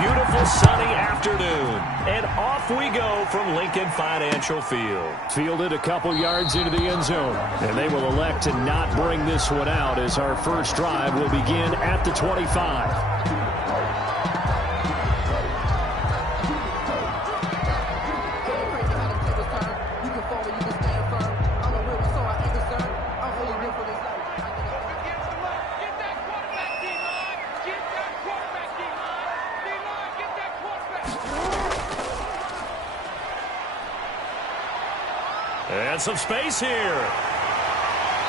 beautiful sunny afternoon. And off we go from Lincoln Financial Field. Fielded a couple yards into the end zone. And they will elect to not bring this one out as our first drive will begin at the 25. And some space here.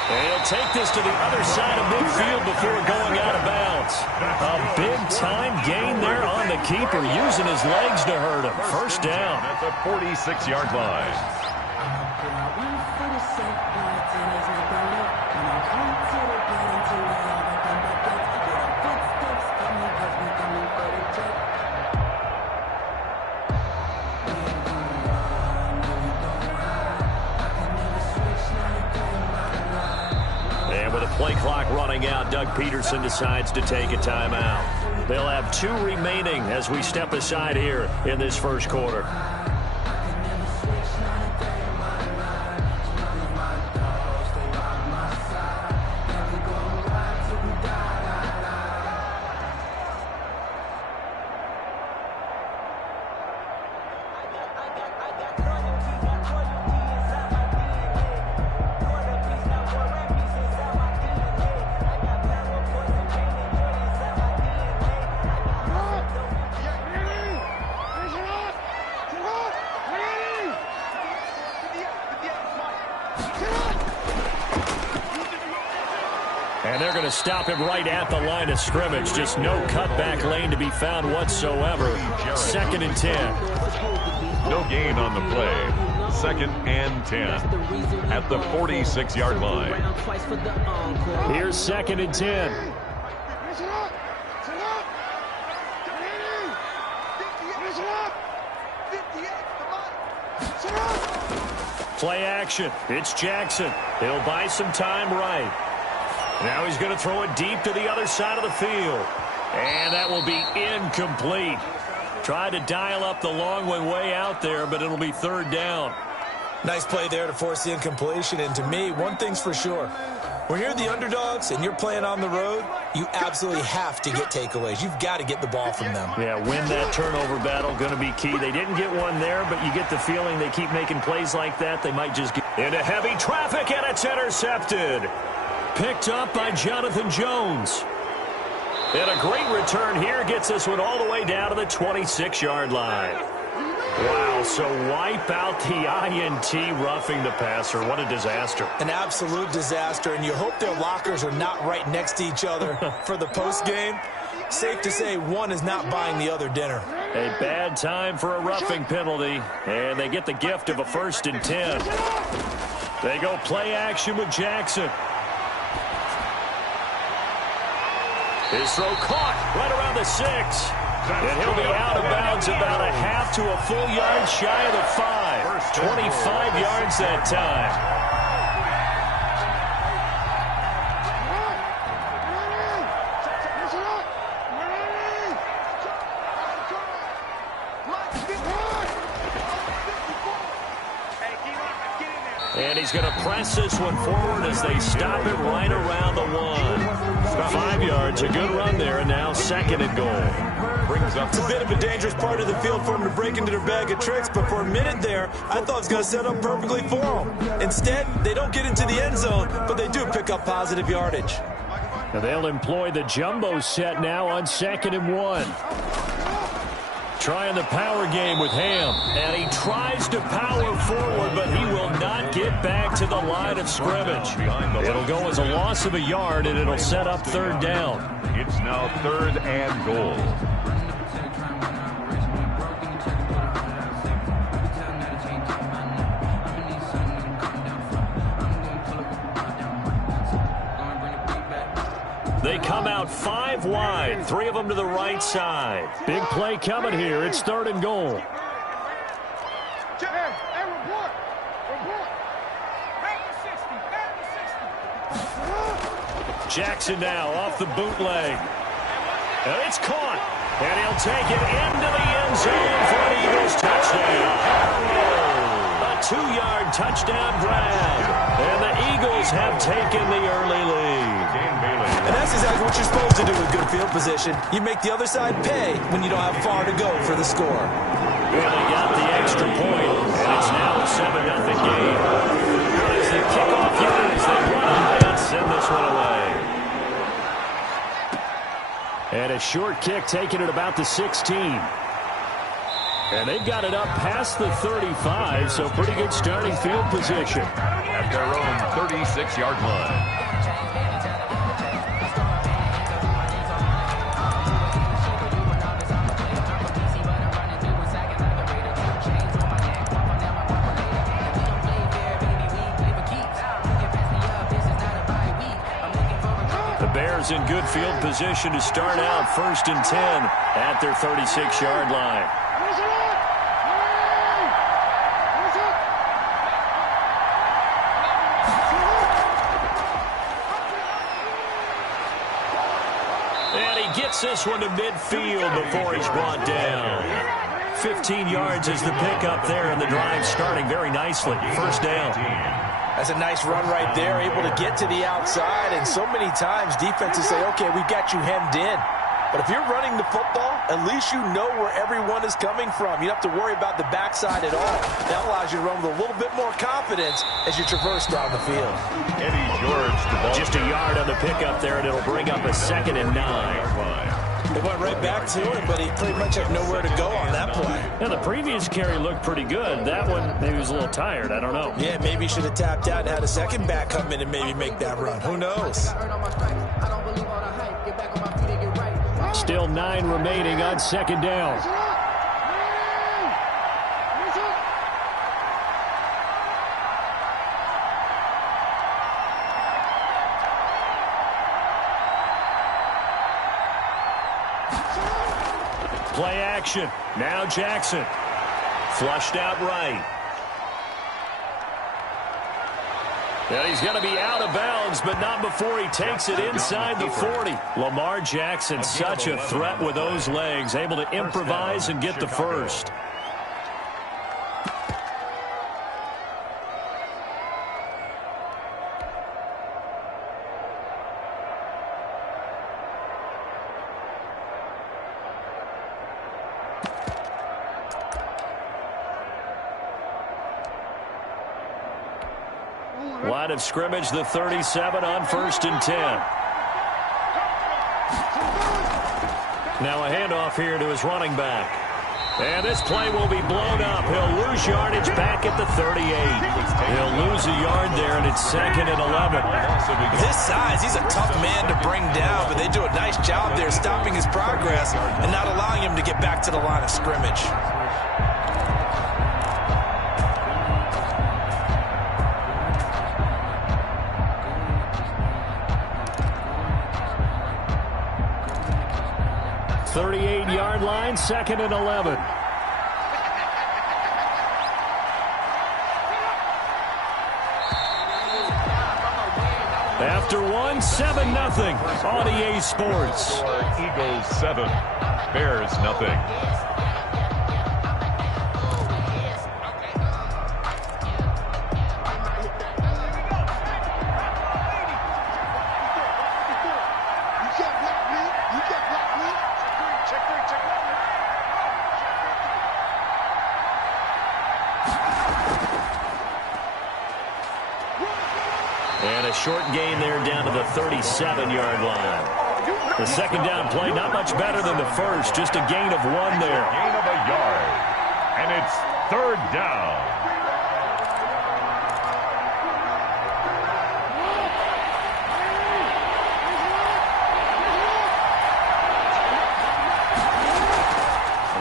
They'll take this to the other side of midfield before going out of bounds. A big-time gain there on the keeper, using his legs to hurt him. First down. At the 46-yard line. Play clock running out. Doug Peterson decides to take a timeout. They'll have 2 remaining as we step aside here in this first quarter. And they're going to stop him right at the line of scrimmage. Just no cutback lane to be found whatsoever. 2nd and 10. No gain on the play. 2nd and 10 at the 46-yard line. Here's 2nd and 10. Play action. It's Jackson. He'll buy some time right. Now he's going to throw it deep to the other side of the field. And that will be incomplete. Tried to dial up the long way out there, but it'll be 3rd down. Nice play there to force the incompletion. And to me, one thing's for sure. When you're the underdogs and you're playing on the road, you absolutely have to get takeaways. You've got to get the ball from them. Yeah, win that turnover battle, going to be key. They didn't get one there, but you get the feeling they keep making plays like that. They might just get into heavy traffic, and it's intercepted. Picked up by Jonathan Jones. And a great return here gets this one all the way down to the 26-yard line. Wow, so wipe out the INT roughing the passer. What a disaster. An absolute disaster, and you hope their lockers are not right next to each other for the postgame. Safe to say one is not buying the other dinner. A bad time for a roughing penalty, and they get the gift of a 1st and 10. They go play action with Jackson. His throw caught right around the 6. And he'll be out of bounds about a half to a full yard shy of the 5. 25 yards that time. And he's going to press this one forward as they stop it right around the 1. 5 yards, a good run there, and now 2nd and goal. Brings up. It's a bit of a dangerous part of the field for him to break into their bag of tricks, but for a minute there, I thought it was going to set up perfectly for them. Instead, they don't get into the end zone, but they do pick up positive yardage. Now they'll employ the jumbo set now on 2nd and 1. Trying the power game with Ham. And he tries to power forward, but he will not get back to the line of scrimmage. It'll go as a loss of a yard, and it'll set up 3rd down. It's now 3rd and goal. They come out 5 wide, 3 of them to the right side. Big play coming here. It's 3rd and goal. Jackson now off the bootleg. And it's caught. And he'll take it into the end zone for an Eagles touchdown. A 2-yard touchdown grab. And the Eagles have taken the early lead. And that's exactly what you're supposed to do with good field position. You make the other side pay when you don't have far to go for the score. And they got the extra point, and it's now a 7-0 game. Here is the kickoff unit as they run it and send this one away. And a short kick taken at about the 16. And they've got it up past the 35, so pretty good starting field position. At their own 36-yard line. Bears in good field position to start out 1st and 10 at their 36-yard line. And he gets this one to midfield before he's brought down. 15 yards is the pickup there, and the drive starting very nicely. 1st down. That's a nice run right there, able to get to the outside, and so many times defenses say, okay, we've got you hemmed in. But if you're running the football, at least you know where everyone is coming from. You don't have to worry about the backside at all. That allows you to run with a little bit more confidence as you traverse down the field. Eddie George, the ball. Just a yard on the pickup there, and it'll bring up a 2nd and 9. They went right back to him, but he pretty much had nowhere to go on that play. Yeah, the previous carry looked pretty good. That one, maybe he was a little tired. I don't know. Yeah, maybe he should have tapped out and had a second back come in and maybe make that run. Who knows? Still 9 remaining on 2nd down. Play action. Now Jackson. Flushed out right. And he's going to be out of bounds, but not before he takes it inside the 40. Lamar Jackson, such a threat with those legs, able to improvise and get the first. Line of scrimmage, the 37 on 1st and 10. Now a handoff here to his running back. And this play will be blown up. He'll lose yardage back at the 38. He'll lose a yard there, and it's 2nd and 11. This size, he's a tough man to bring down, but they do a nice job there stopping his progress and not allowing him to get back to the line of scrimmage. Yard line, 2nd and 11. After one, 7-0 on EA Sports. Eagles 7, Bears nothing. And a short gain there down to the 37-yard line. The 2nd down play, not much better than the first, just a gain of 1 there. Gain of a yard, and it's 3rd down.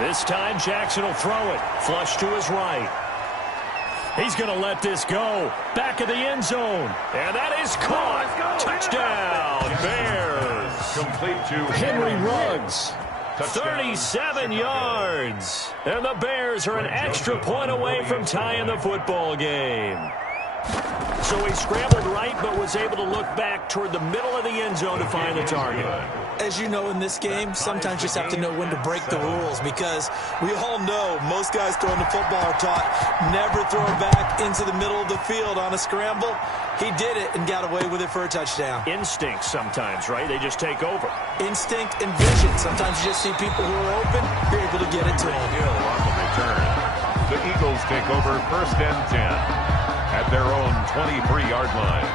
This time Jackson will throw it. Flush to his right. He's going to let this go. Back of the end zone. And that is caught. Touchdown, Bears. Complete to Henry Ruggs. 37 yards. And the Bears are an extra point away from tying the football game. So he scrambled right, but was able to look back toward the middle of the end zone to find the target. as you know in this game, sometimes you just have to know when to break the rules, because we all know most guys throwing the football are taught never throw it back into the middle of the field on a scramble. He did it and got away with it for a touchdown. Instinct sometimes, right? They just take over. Instinct and vision. Sometimes you just see people who are open, you're able to get it to them. Hill on the return. The Eagles take over 1st and 10 at their own 23-yard line.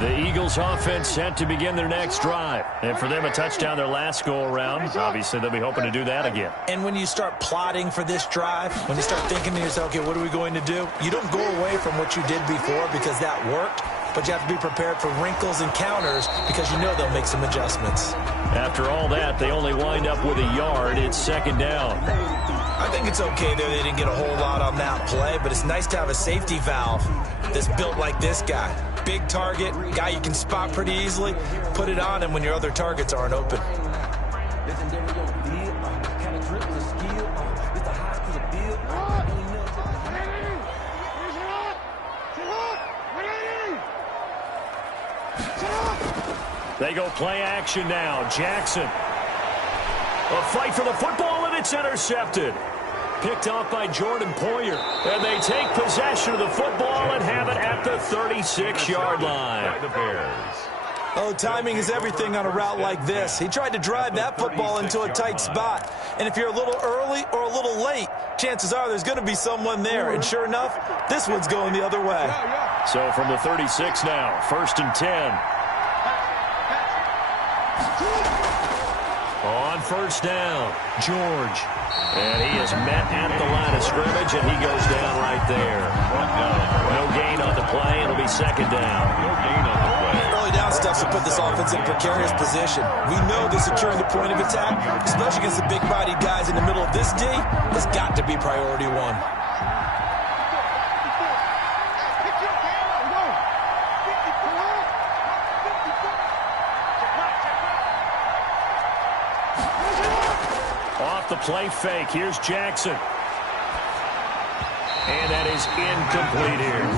The Eagles offense set to begin their next drive. And for them, a touchdown their last go-around. Obviously, they'll be hoping to do that again. And when you start plotting for this drive, when you start thinking to yourself, okay, what are we going to do? You don't go away from what you did before because that worked, but you have to be prepared for wrinkles and counters because you know they'll make some adjustments. After all that, they only wind up with a yard. It's 2nd down. I think it's okay there. They didn't get a whole lot on that play, but it's nice to have a safety valve that's built like this guy. Big target, guy you can spot pretty easily. Put it on him when your other targets aren't open. They go play action now. Jackson. A fight for the football, and it's intercepted. Picked off by Jordan Poyer. And they take possession of the football and have it at the 36-yard line. The Bears. Oh, timing is everything on a route like this. He tried to drive that football into a tight spot. And if you're a little early or a little late, chances are there's going to be someone there. And sure enough, this one's going the other way. So from the 36 now, 1st and 10. On 1st down, George. And he is met at the line of scrimmage, and he goes down right there. No gain on the play. It'll be 2nd down. No gain on the play. Early down stuff to put this offense in a precarious position. We know that securing the point of attack, especially against the big-bodied guys in the middle of this D, has got to be priority one. The play fake. Here's Jackson. And that is incomplete here.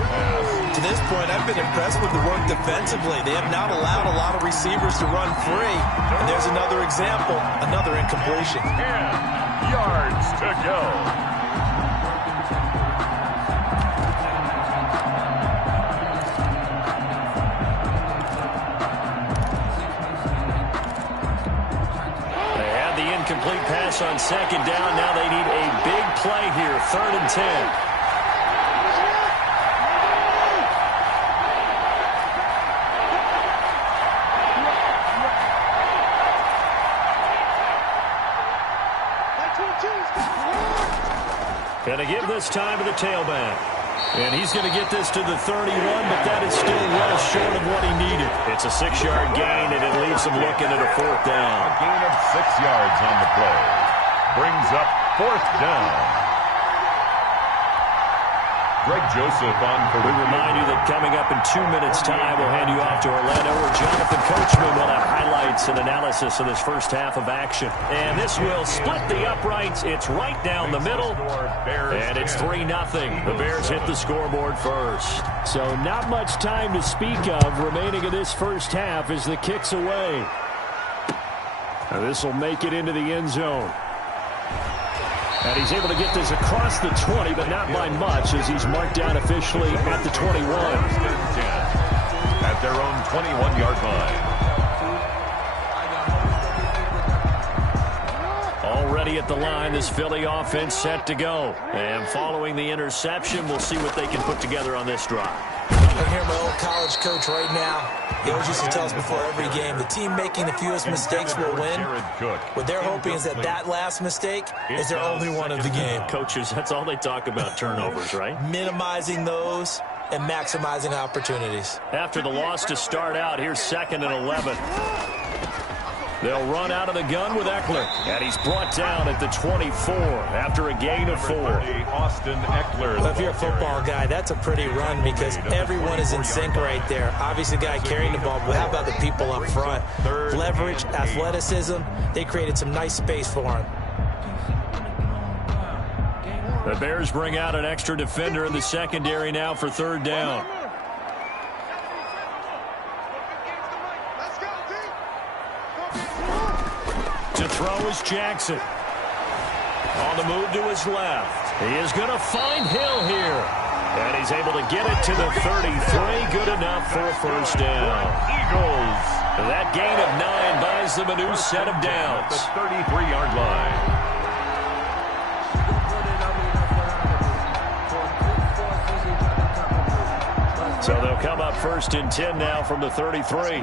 To this point, I've been impressed with the work defensively. They have not allowed a lot of receivers to run free. And there's another example, another incompletion. 10 yards to go. Complete pass on 2nd down. Now they need a big play here. 3rd and 10. Gonna give this time to the tailback. And he's going to get this to the 31, but that is still well short of what he needed. It's a 6-yard gain, and it leaves him looking at a 4th down. A gain of 6 yards on the play. Brings up 4th down. Greg Joseph on for We remind you that coming up in 2 minutes' time, we'll hand you off to Orlando, where Jonathan Coachman will have highlights and analysis of this first half of action. And this will split the uprights. It's right down the middle, and it's 3-0. The Bears hit the scoreboard first. So not much time to speak of remaining in this first half as the kick's away. Now this will make it into the end zone. And he's able to get this across the 20, but not by much, as he's marked down officially at the 21. At their own 21-yard line. Already at the line, this Philly offense set to go. And following the interception, we'll see what they can put together on this drive. I hear my old college coach right now. He always used to tell us before every game, the team making the fewest mistakes will win. What they're hoping is that last mistake is their only one of the game. Coaches, that's all they talk about, turnovers, right? Minimizing those and maximizing opportunities. After the loss to start out, here's 2nd and 11. They'll run out of the gun with Eckler. And he's brought down at the 24 after a gain of 4. Austin Eckler. Well, if you're a football guy, that's a pretty run because everyone is in sync right there. Obviously, the guy carrying the ball, but how about the people up front? Leverage, athleticism, they created some nice space for him. The Bears bring out an extra defender in the secondary now for 3rd down. throw is Jackson. On the move to his left. He is going to find Hill here. And he's able to get it to the 33. Good enough for a first down. Eagles. That gain of 9 buys them a new set of downs. At the 33-yard line. So they'll come up 1st and 10 now from the 33.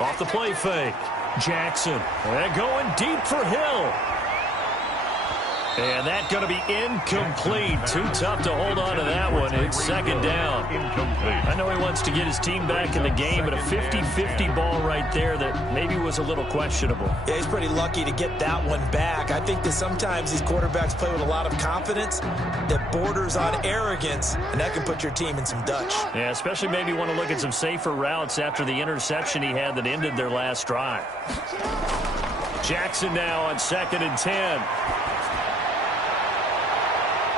Off the play fake. Jackson. And going deep for Hill. And that's going to be incomplete. Too tough to hold on to that one. It's 2nd down. Incomplete. I know he wants to get his team back in the game, but a 50-50 ball right there that maybe was a little questionable. Yeah, he's pretty lucky to get that one back. I think that sometimes these quarterbacks play with a lot of confidence that borders on arrogance, and that can put your team in some Dutch. Yeah, especially maybe want to look at some safer routes after the interception he had that ended their last drive. Jackson now on 2nd and 10.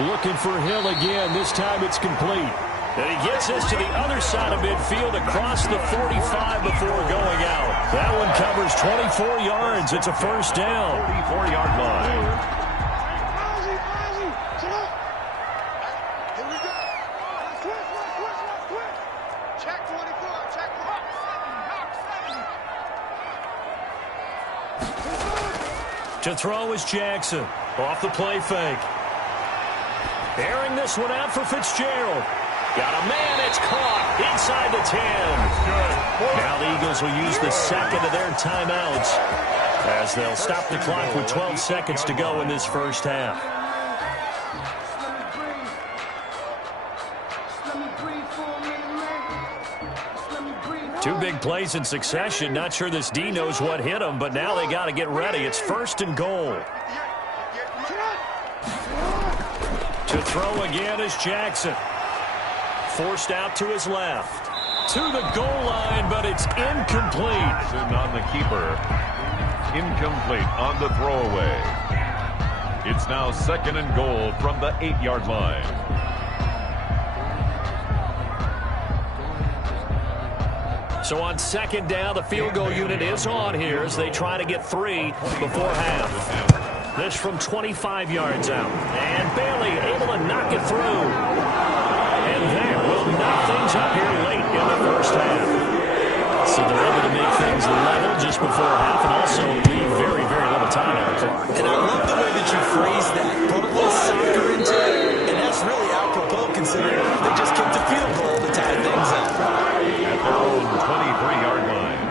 Looking for Hill again. This time it's complete. And he gets this to the other side of midfield across the 45 before going out. That one covers 24 yards. It's a first down. 44-yard line. To throw is Jackson. Off the play fake. Airing this one out for Fitzgerald. Got a man, it's caught inside the 10. Now the Eagles will use the second of their timeouts as they'll stop the clock with 12 seconds to go in this first half. Two big plays in succession. Not sure this D knows what hit him, but now they got to get ready. It's 1st and goal. To throw again is Jackson. Forced out to his left. To the goal line, but it's incomplete. On the keeper. Incomplete on the throwaway. It's now 2nd and goal from the 8-yard line. So on 2nd down, the field goal unit is on here as they try to get 3 before half. This from 25 yards out. And Bailey able to knock it through. And there will knock things up here late in the first half. So they're able to make things level just before half and also leave very, very little time on the clock. And I love the way that you phrase that. Put a little soccer into it. And that's really apropos considering they just kicked the field goal to tie things up. At their own 23-yard line.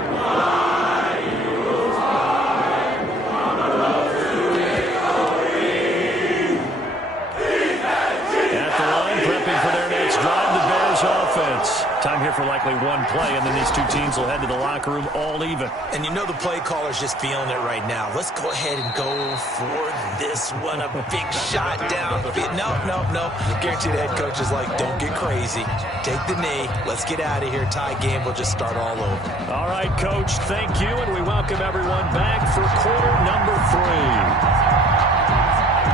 Offense. Time here for likely one play, and then these two teams will head to the locker room all even. And you know the play caller's just feeling it right now. Let's go ahead and go for this one. A big shot down. No. Guarantee the head coach is like, don't get crazy. Take the knee. Let's get out of here. Tie game. We'll just start all over. All right, Coach. Thank you, and we welcome everyone back for quarter number 3.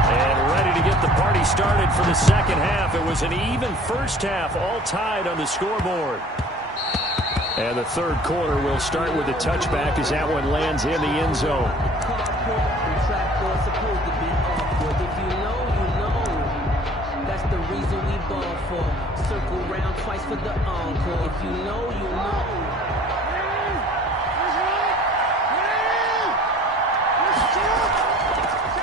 And ready to get the party started for the second half. It was an even first half, all tied on the scoreboard. And the third quarter will start with a touchback as that one lands in the end zone. That's the reason we ball for. Circle round twice for the encore. If you know, you know.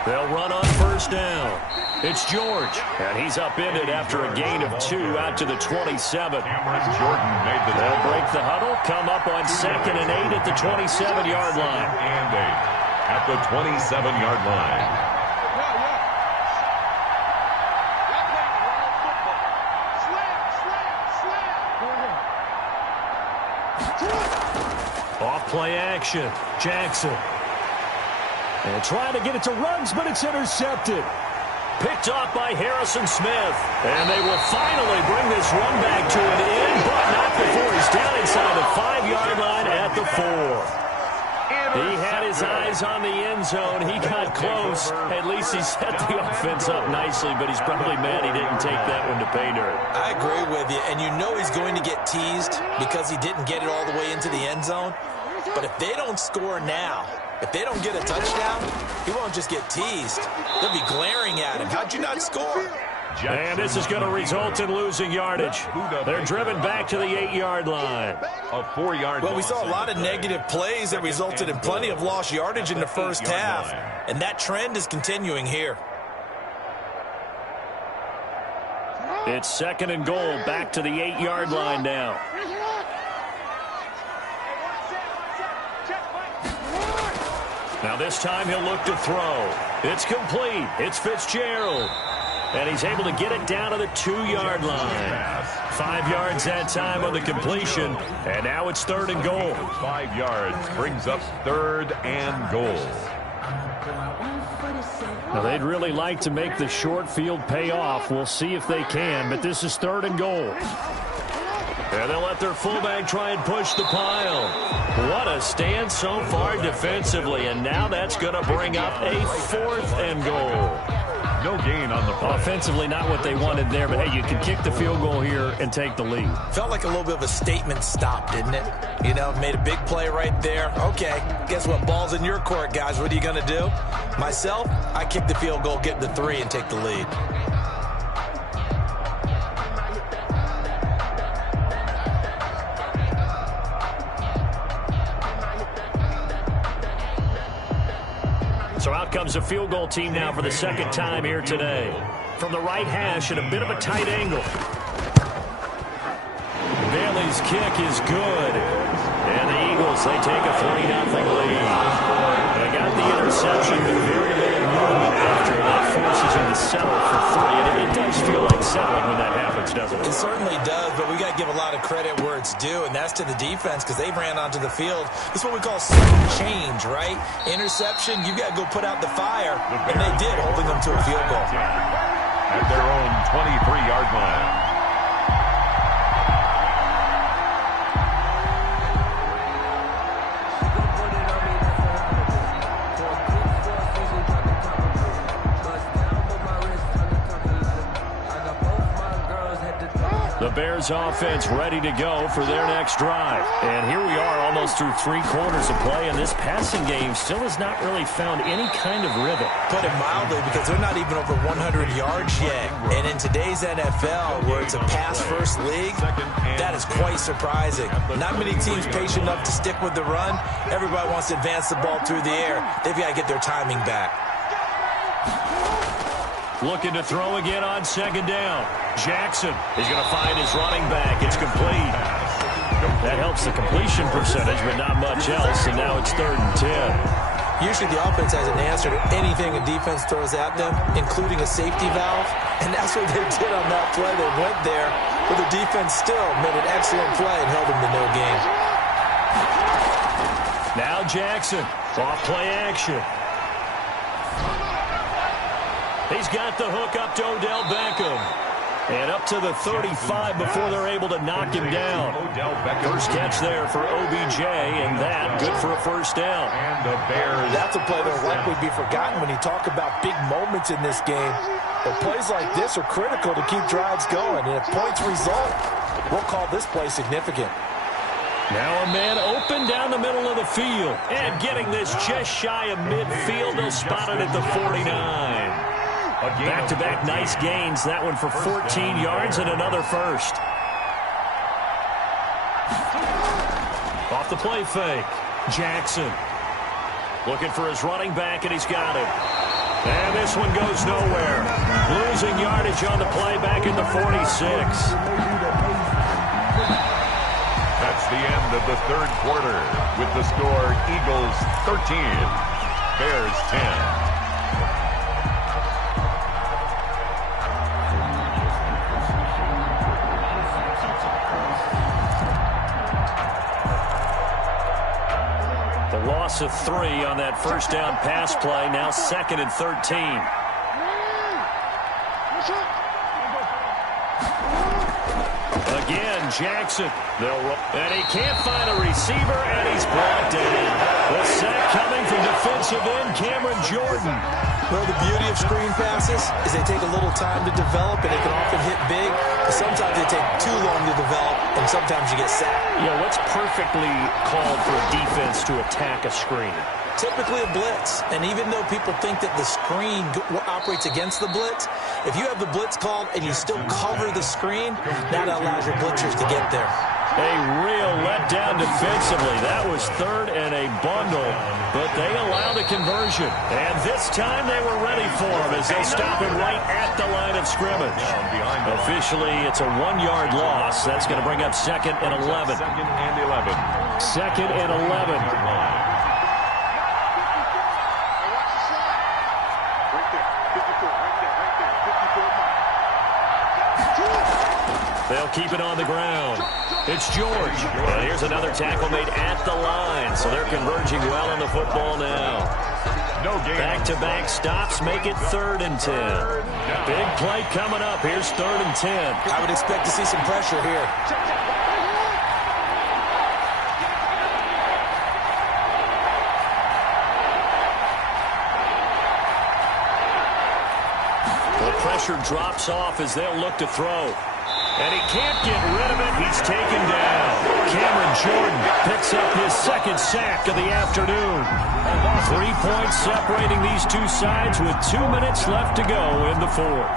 They'll run on first down. It's George, and he's upended after a gain of 2 out to the 27. Cameron Jordan made the They'll break the huddle, come up on 2nd and 8 at the 27-yard line. And 8 at the 27-yard line. Off play action, Jackson. And trying to get it to Ruggs, but it's intercepted. Picked off by Harrison Smith. And they will finally bring this run back to an end, but not before he's down inside the 5-yard line at the 4. He had his eyes on the end zone. He got close. At least he set the offense up nicely, but he's probably mad he didn't take that one to pay dirt. I agree with you, and you know he's going to get teased because he didn't get it all the way into the end zone. But if they don't score now, if they don't get a touchdown, he won't just get teased. They'll be glaring at him. How'd you not score? And this is going to result in losing yardage. They're driven back to the 8-yard line. A 4-yard. Well, we saw a lot of negative plays that resulted in plenty of lost yardage in the first half. And that trend is continuing here. It's 2nd and goal, back to the 8-yard line now. Now this time he'll look to throw. It's complete. It's Fitzgerald. And he's able to get it down to the 2-yard line. 5 yards that time on the completion. And now it's 3rd and goal. 5 yards brings up 3rd and goal. Now they'd really like to make the short field pay off. We'll see if they can, but this is 3rd and goal. And they'll let their fullback try and push the pile. What a stand so far defensively, and now that's going to bring up a 4th and goal. No gain on the play. Offensively, not what they wanted there, but hey, you can kick the field goal here and take the lead. Felt like a little bit of a statement stop, didn't it? You know, made a big play right there. Okay, guess what? Ball's in your court, guys. What are you going to do? Myself, I kick the field goal, get the 3, and take the lead. So out comes a field goal team now for the 2nd time here today. From the right hash at a bit of a tight angle. Bailey's kick is good. And the Eagles, they take a 3-0 lead. They got the interception, but very little movement after that forces him to settle for 3. And it does feel like settling when that happens, doesn't it? It certainly does, but we got to give a lot of credit where it's due, and that's to the defense because they ran onto the field. This is what we call sudden change, right? Interception, you got to go put out the fire, and they did, holding them to a field goal. At their own 23-yard line. The Bears offense ready to go for their next drive. And here we are almost through 3 quarters of play, and this passing game still has not really found any kind of rhythm. Put it mildly, because they're not even over 100 yards yet. And in today's NFL, where it's a pass-first league, that is quite surprising. Not many teams patient enough to stick with the run. Everybody wants to advance the ball through the air. They've got to get their timing back. Looking to throw again on 2nd down. Jackson is going to find his running back. It's complete. That helps the completion percentage, but not much else, and now it's 3rd and 10. Usually the offense has an answer to anything a defense throws at them, including a safety valve, and that's what they did on that play. They went there, but the defense still made an excellent play and held them to no gain. Now Jackson, off play action. He's got the hook up to Odell Beckham. And up to the 35 before they're able to knock him down. First catch there for OBJ, and that good for a 1st down. And the Bears. That's a play that will likely be forgotten when you talk about big moments in this game. But plays like this are critical to keep drives going. And if points result, we'll call this play significant. Now a man open down the middle of the field. And getting this just shy of midfield. They'll spot it at the 49. Back-to-back nice gains. That one for 14 yards and another first. Off the play fake. Jackson looking for his running back, and he's got it. And this one goes nowhere. Losing yardage on the play back at the 46. That's the end of the 3rd quarter with the score Eagles 13, Bears 10. Loss of 3 on that 1st down pass play. Now 2nd and 13. again. Jackson. And he can't find a receiver, and he's brought down. The sack coming from defensive end Cameron Jordan. Well, the beauty of screen passes is they take a little time to develop, and they can often hit big. But sometimes they take too long to develop, and sometimes you get sacked. Yeah, what's perfectly called for a defense to attack a screen? Typically a blitz, and even though people think that the screen operates against the blitz, if you have the blitz called and you still cover the screen, that allows your blitzers to get there. A real letdown defensively. That was third and a bundle, but they allowed a conversion. And this time they were ready for him as they stop him right at the line of scrimmage. Officially, it's a 1-yard loss. That's going to bring up 2nd and 11. 2nd and 11. 2nd and 11. They'll keep it on the ground. It's George. And here's another tackle made at the line. So they're converging well on the football now. No gain. Back-to-back stops make it 3rd and 10. Big play coming up. Here's 3rd and 10. I would expect to see some pressure here. The pressure drops off as they'll look to throw. And he can't get rid of it. He's taken down. Cameron Jordan picks up his 2nd sack of the afternoon. 3 points separating these two sides with 2 minutes left to go in the 4th.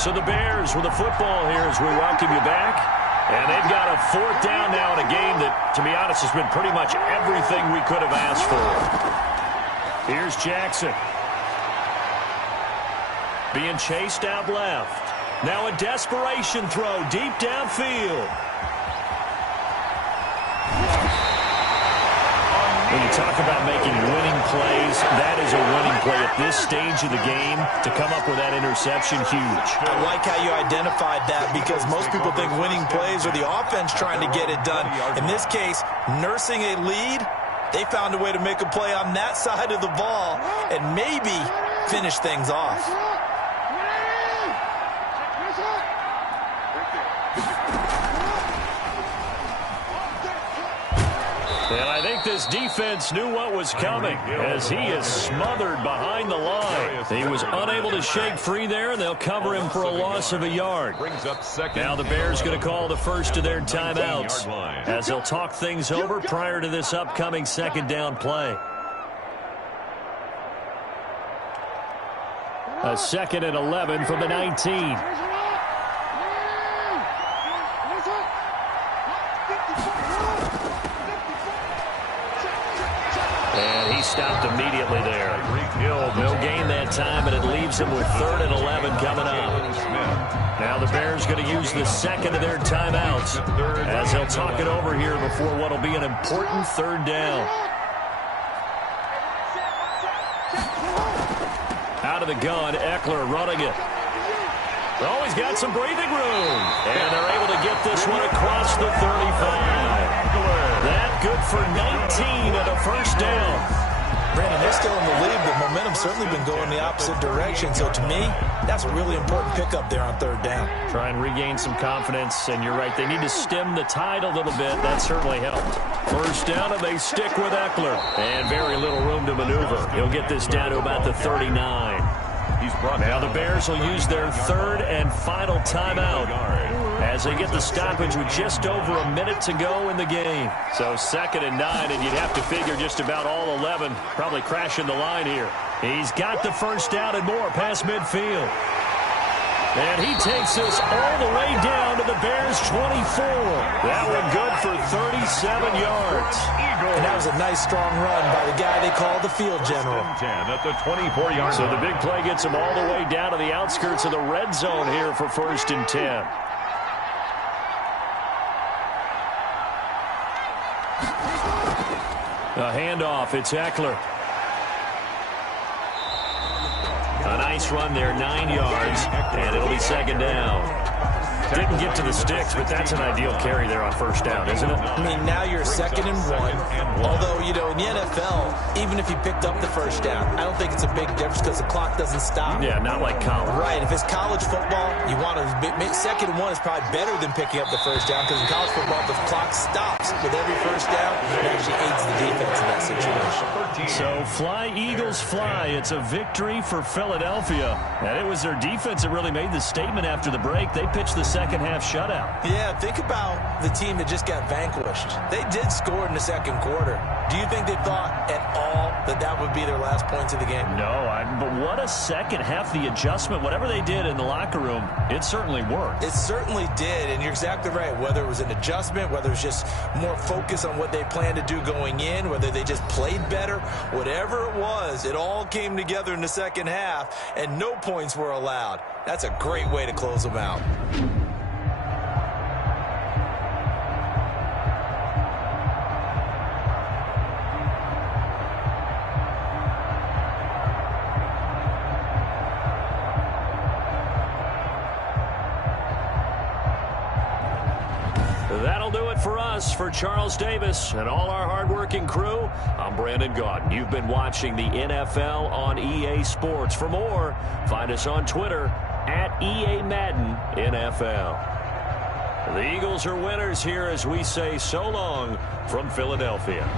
So the Bears with the football here as we welcome you back. And they've got a 4th down now in a game that, to be honest, has been pretty much everything we could have asked for. Here's Jackson. Being chased out left. Now a desperation throw deep downfield. When you talk about making winning plays, that is a winning play at this stage of the game. To come up with that interception, huge. I like how you identified that because most people think winning plays are the offense trying to get it done. In this case, nursing a lead, they found a way to make a play on that side of the ball and maybe finish things off. And I think this defense knew what was coming as he is smothered behind the line. He was unable to shake free there, and they'll cover him for a loss of a yard. Now the Bears going to call the first of their timeouts as they'll talk things over prior to this upcoming 2nd down play. A 2nd and 11 from the 19. And he stopped immediately there. No gain that time, and it leaves him with 3rd and 11 coming up. Now the Bears going to use the 2nd of their timeouts as they'll talk it over here before what will be an important 3rd down. Out of the gun, Eckler running it. He's got some breathing room. And they're able to get this one across the 35. That good for 19 and a 1st down. Brandon, they're still in the lead, but momentum's certainly been going the opposite direction. So to me, that's a really important pickup there on 3rd down. Try and regain some confidence, and you're right. They need to stem the tide a little bit. That certainly helped. 1st down, and they stick with Eckler. And very little room to maneuver. He'll get this down to about the 39. Now the Bears will use their 3rd and final timeout as they get the stoppage with just over a minute to go in the game. So 2nd and 9, and you'd have to figure just about all 11 probably crashing the line here. He's got the 1st down and more past midfield. And he takes us all the way down to the Bears' 24. That one good for 37 yards. And that was a nice, strong run by the guy they call the field general. 10 at the 24-yard So line. the big play gets him all the way down to the outskirts of the red zone here for 1st and 10. A handoff. It's Eckler. A nice run there, 9 yards, and it'll be 2nd down. Didn't get to the sticks, but that's an ideal carry there on first down, isn't it? I mean, now you're 2nd and 1. Although, you know, in the NFL, even if you picked up the first down, I don't think it's a big difference because the clock doesn't stop. Yeah, not like college. Right. If it's college football, you want to make 2nd and 1 is probably better than picking up the first down because in college football, the clock stops with every first down. It actually aids the defense in that situation. So fly, Eagles, fly. It's a victory for Philadelphia. And it was their defense that really made the statement after the break. They pitched the second half shutout. Yeah, think about the team that just got vanquished. They did score in the second quarter. Do you think they thought at all that that would be their last points of the game? No, but what a second half. The adjustment, whatever they did in the locker room, it certainly worked. It certainly did, and you're exactly right. Whether it was an adjustment, whether it was just more focus on what they planned to do going in, whether they just played better, whatever it was, it all came together in the second half, and no points were allowed. That's a great way to close them out. That'll do it for us. For Charles Davis and all our hardworking crew, I'm Brandon Gaudin. You've been watching the NFL on EA Sports. For more, find us on Twitter at EA Madden NFL. The Eagles are winners here as we say so long from Philadelphia.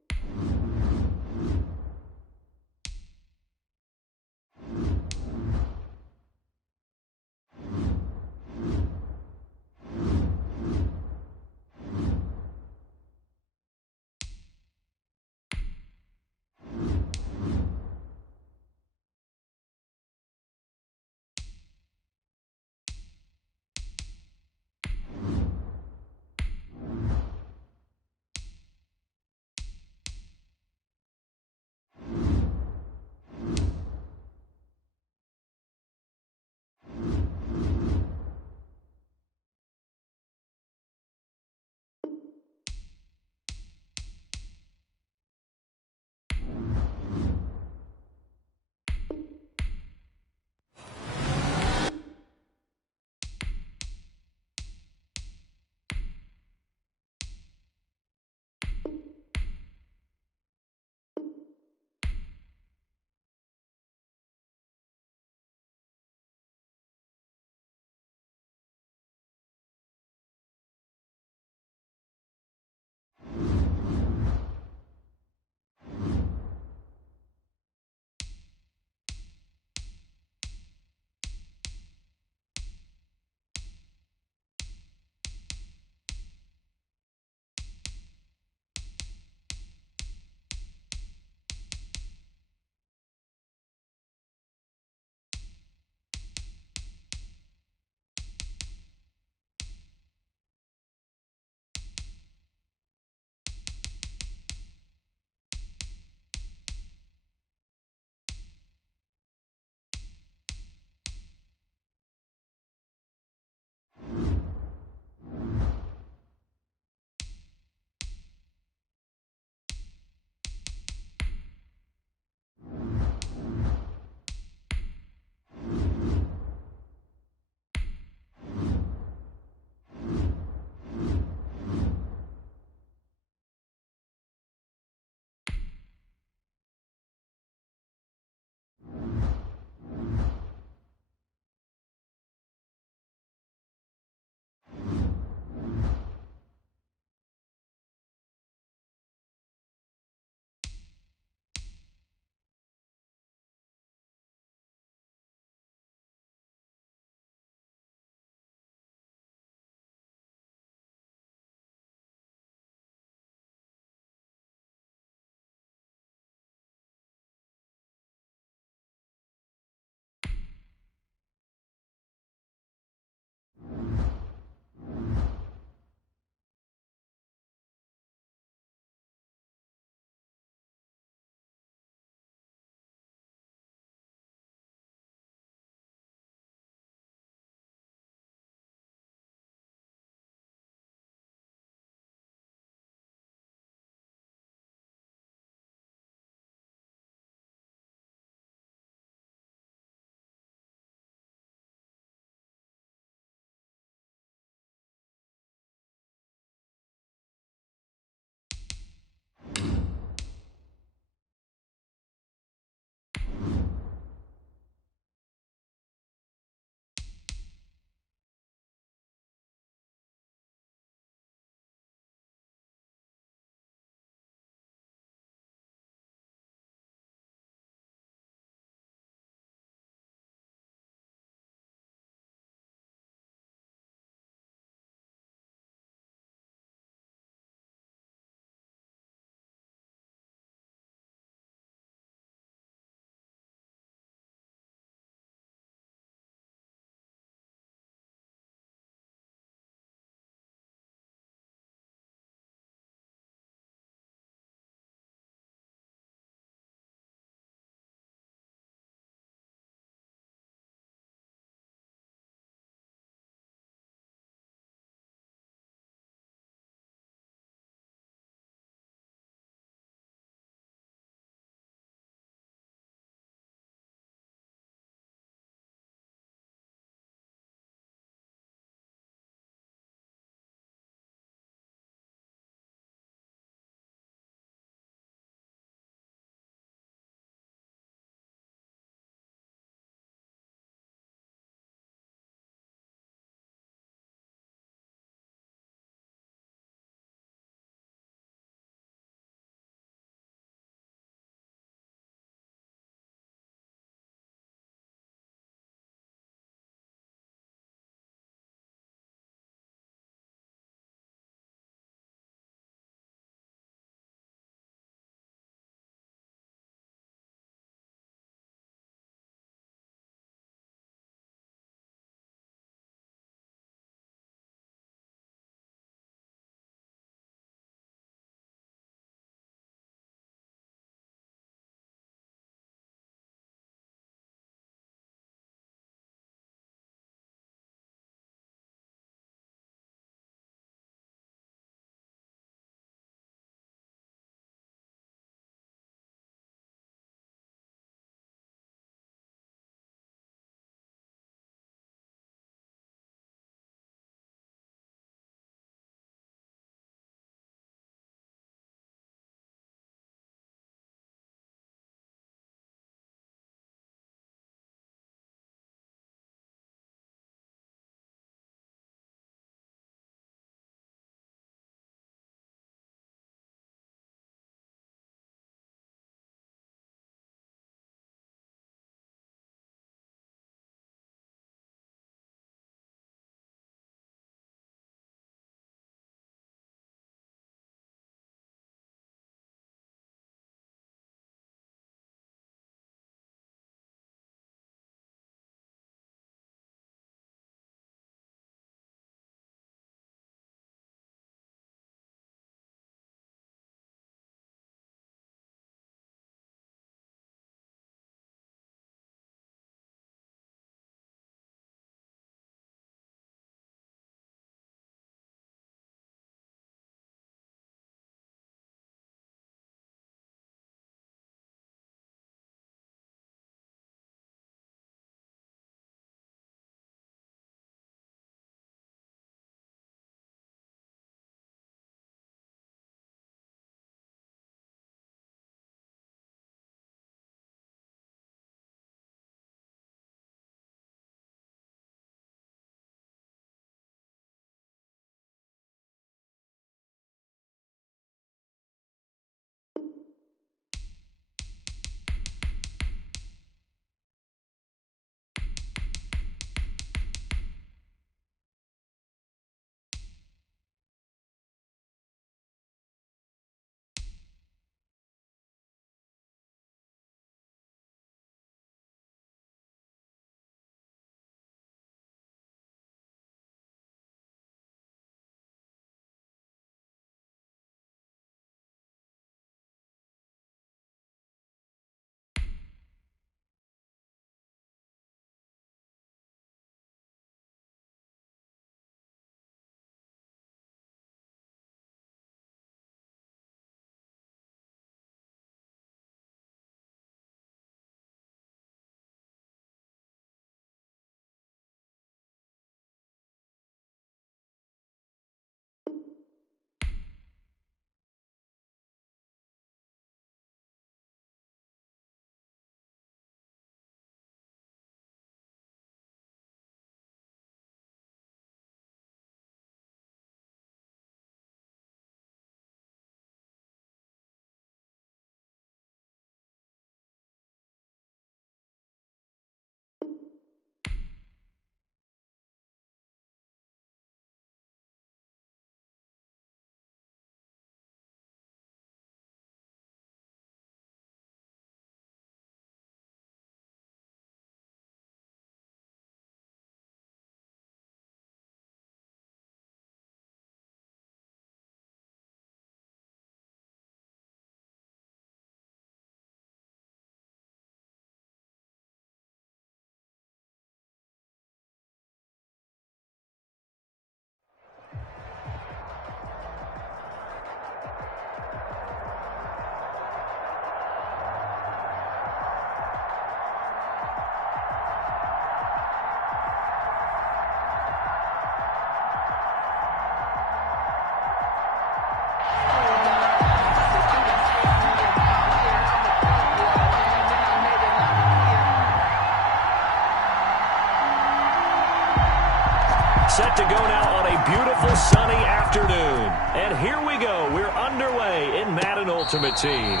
set to go now on a beautiful sunny afternoon. And here we go. We're underway in Madden Ultimate Team.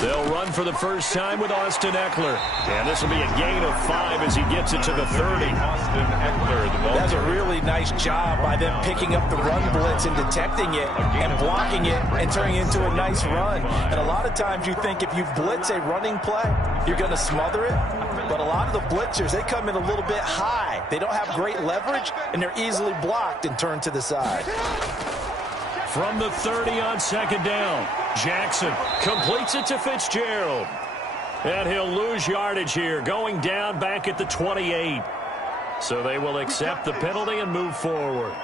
They'll run for the first time with Austin Eckler. And this will be a gain of 5 as he gets it to the 30. Austin Eckler, the ball. That's a really nice job by them picking up the run blitz and detecting it and blocking it and turning it into a nice run. And a lot of times you think if you blitz a running play, you're going to smother it. But a lot of the blitzers, they come in a little bit high. They don't have great leverage, and they're easily blocked and turned to the side. From the 30 on second down, Jackson completes it to Fitzgerald. And he'll lose yardage here, going down back at the 28. So they will accept the penalty and move forward.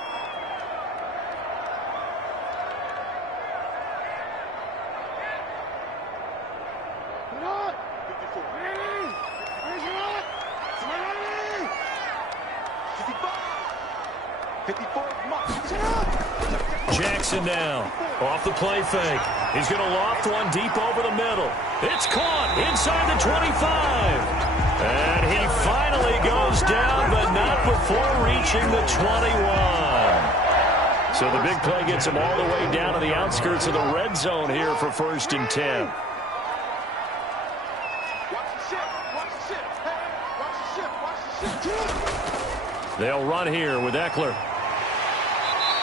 Jackson now, off the play fake. He's going to loft one deep over the middle. It's caught inside the 25. And he finally goes down, but not before reaching the 21. So the big play gets him all the way down to the outskirts of the red zone here for 1st and 10. They'll run here with Eckler.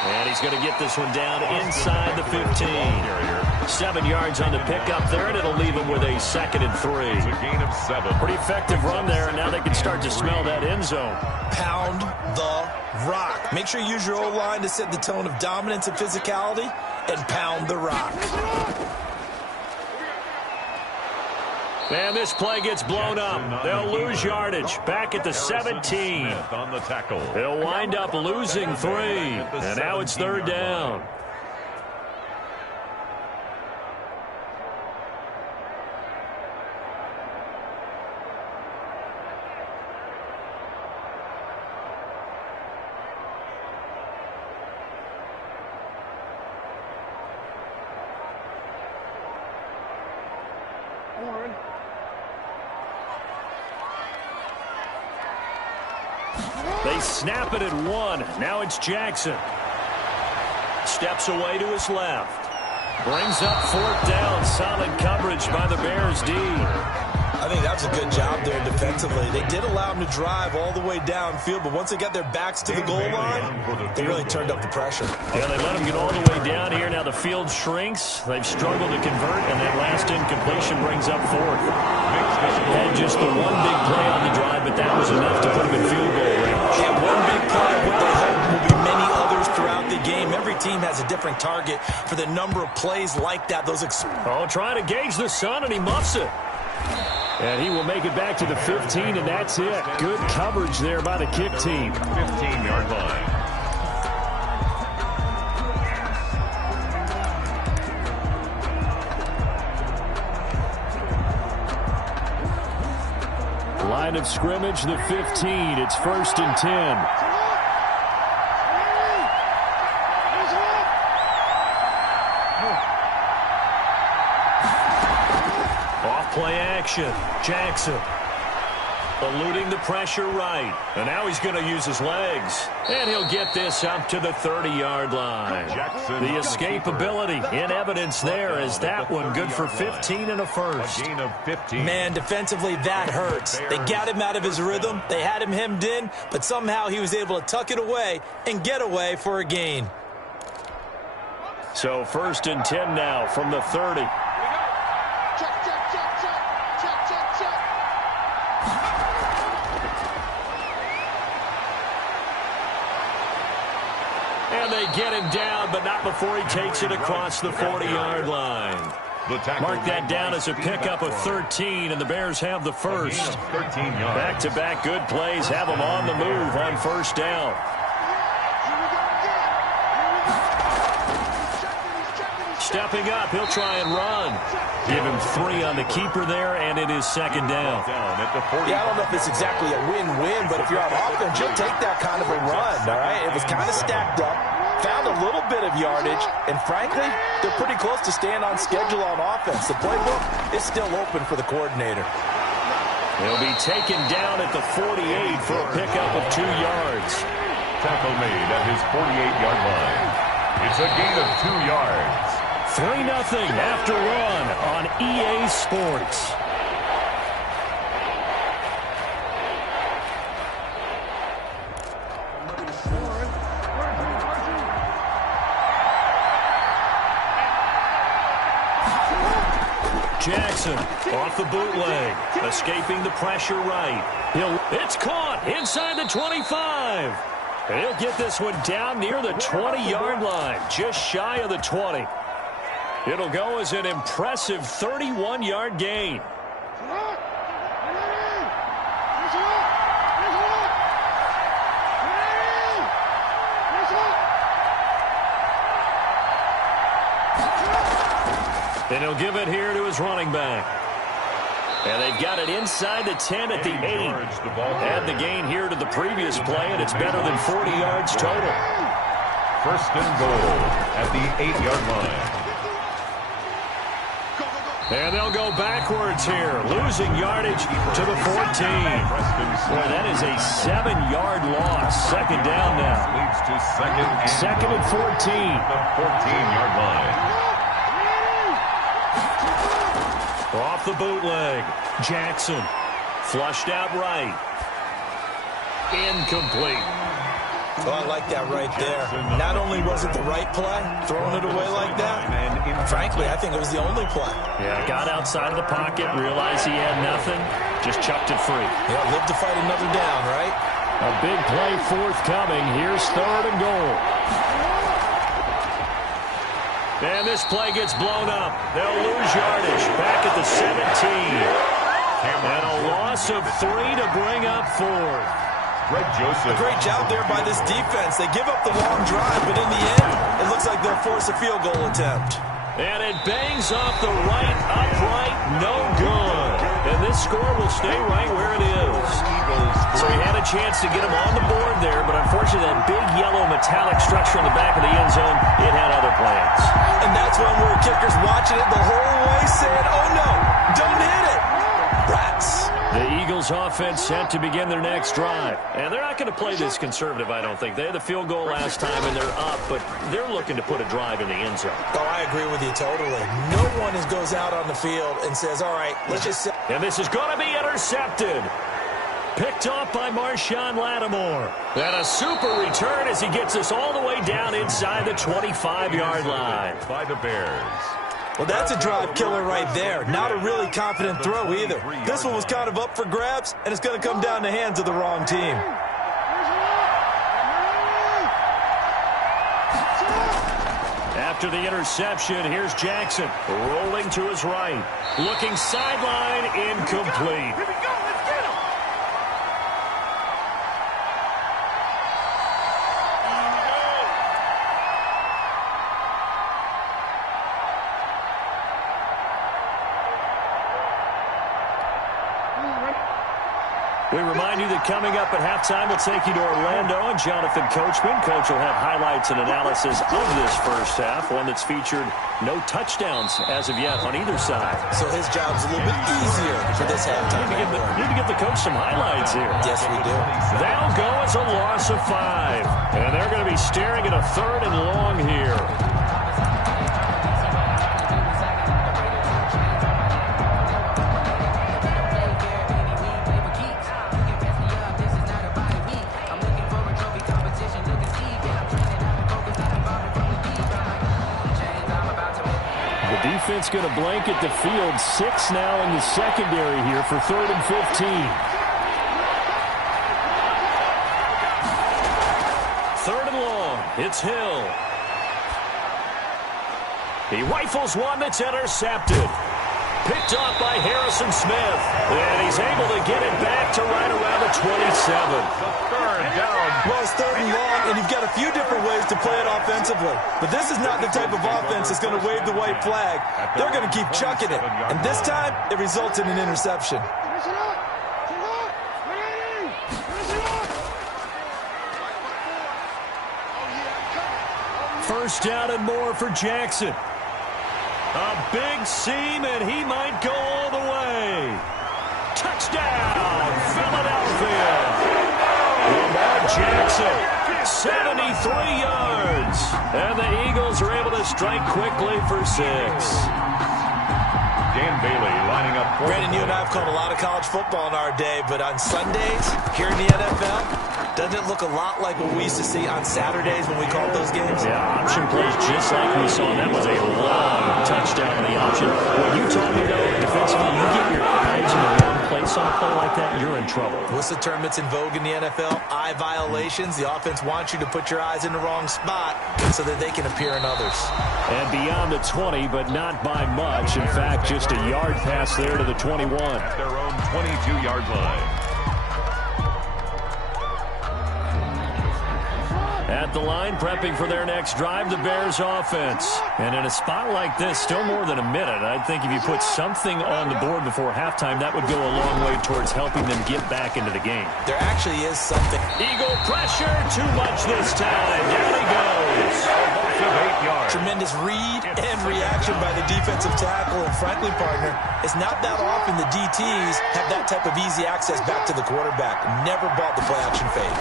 And he's going to get this one down inside the 15. 7 yards on the pickup there, and it'll leave him with a 2nd and 3. It's a gain of 7. Pretty effective run there, and now they can start to smell that end zone. Pound the rock. Make sure you use your O-line to set the tone of dominance and physicality, and pound the rock. And this play gets blown up. They'll lose yardage back at the 17. On the tackle. They'll wind up losing 3. And now it's 3rd down. They snap it at 1. Now it's Jackson. Steps away to his left. Brings up 4th down. Solid coverage by the Bears D. I think that was a good job there defensively. They did allow them to drive all the way downfield, but once they got their backs to the goal line, they really turned up the pressure. Yeah, they let them get all the way down here. Now the field shrinks. They've struggled to convert, and that last incompletion brings up 4th. And just the one big play on the drive, but that was enough to put them in field goal range. Yeah, one big play. What they hope will be many others throughout the game. Every team has a different target for the number of plays like that. Trying to gauge the sun, and he muffs it. And he will make it back to the 15, and that's it. Good coverage there by the kick team. 15-yard line. Line of scrimmage, the 15. It's 1st and 10. Play action. Jackson eluding the pressure right. And now he's going to use his legs. And he'll get this up to the 30-yard line. Jackson, the escapability in evidence there as that one good for 15 and a first. A gain of 15. Man, defensively, that hurts. They got him out of his rhythm. They had him hemmed in, but somehow he was able to tuck it away and get away for a gain. So 1st and 10 now from the 30. And they get him down, but not before he takes it across the 40-yard line. Mark that down as a pickup of 13, and the Bears have the first. Back-to-back good plays have them on the move on 1st down. stepping up. He'll try and run. Give him 3 on the keeper there, and it is second down. Yeah, I don't know if it's exactly a win-win, but if you're on offense, you'll take that kind of a run, all right? It was kind of stacked up, found a little bit of yardage, and frankly, they're pretty close to staying on schedule on offense. The playbook is still open for the coordinator. He'll be taken down at the 48 for a pickup of 2 yards. Tackle made at his 48-yard line. It's a gain of 2 yards. 3-0 after 1 on EA Sports. Jackson off the bootleg, escaping the pressure right. It's caught inside the 25. And he'll get this one down near the 20-yard line, just shy of the 20. It'll go as an impressive 31-yard gain. And he'll give it here to his running back. And they've got it inside the 10 at the 8. Add the gain here to the previous play, and it's better than 40 yards total. First and goal at the 8-yard line. And they'll go backwards here, losing yardage to the 14. Boy, that is a 7-yard loss. Second down now. Leads to second and 14. The 14-yard line. Off the bootleg, Jackson flushed out right. Incomplete. Oh, I like that right there. Not only was it the right play, throwing it away like that, frankly, I think it was the only play. Yeah, got outside of the pocket, realized he had nothing, just chucked it free. Yeah, live to fight another down, right? A big play forthcoming. Here's 3rd and goal. And this play gets blown up. They'll lose yardage back at the 17. And a loss of 3 to bring up 4th. Greg Joseph. A great job there by this defense. They give up the long drive, but in the end, it looks like they'll force a field goal attempt. And it bangs off the right upright, no good. And this score will stay right where it is. So he had a chance to get him on the board there, but unfortunately that big yellow metallic structure in the back of the end zone, it had other plans. And that's when we're kickers watching it the whole way saying, oh no, don't hit it. Rats. The Eagles offense set to begin their next drive. And they're not going to play this conservative, I don't think. They had the field goal last time, and they're up, but they're looking to put a drive in the end zone. Oh, I agree with you totally. No one goes out on the field and says, all right, let's just sit. And this is going to be intercepted. Picked off by Marshawn Lattimore. And a super return as he gets us all the way down inside the 25-yard line. By the Bears. Well, that's a drive killer right there. Not a really confident throw either. This one was kind of up for grabs, and it's going to come down the hands of the wrong team. After the interception, here's Jackson rolling to his right. Looking sideline, incomplete. Here we go. Let's get him. We remind you that coming up at halftime, we'll take you to Orlando and Jonathan Coachman. Coach will have highlights and analysis of this first half, one that's featured no touchdowns as of yet on either side. So his job's a little bit easier for this halftime. Need to get the coach some highlights here. Yes, we do. They'll go as a loss of 5. And they're going to be staring at a 3rd and long here. Defense going to blanket the field. 6 now in the secondary here for 3rd and 15. 3rd and long. It's Hill. He rifles one that's intercepted. Picked off by Harrison Smith. And he's able to get it back to right around the 27. Third down. Well, it's third and long, and you've got a few different ways to play it offensively. But this is not the type of offense that's going to wave the white flag. They're going to keep chucking it. And this time, it results in an interception. First down and more for Jackson. A big seam, and he might go all the way. Touchdown, Philadelphia. Lamar Jackson, 73 yards. And the Eagles are able to strike quickly for 6. Dan Bailey lining up. Brandon, you and I have called a lot of college football in our day, but on Sundays here in the NFL, doesn't it look a lot like what we used to see on Saturdays when we called those games? Yeah, option plays just like we saw. That was a long touchdown on the option. What you told me, though, defensively, you get your eyes in the wrong place on a play like that, you're in trouble. What's the term that's in vogue in the NFL? Eye violations. The offense wants you to put your eyes in the wrong spot so that they can appear in others. And beyond the 20, but not by much. In fact, just a yard pass there to the 21. At their own 22-yard line. At the line, prepping for their next drive, the Bears offense. And in a spot like this, still more than a minute, I think if you put something on the board before halftime, that would go a long way towards helping them get back into the game. There actually is something. Eagle pressure, too much this time. Down he goes. 8 yards. Tremendous read and reaction by the defensive tackle. And frankly, partner, it's not that often the DTs have that type of easy access back to the quarterback. Never bought the play-action fade.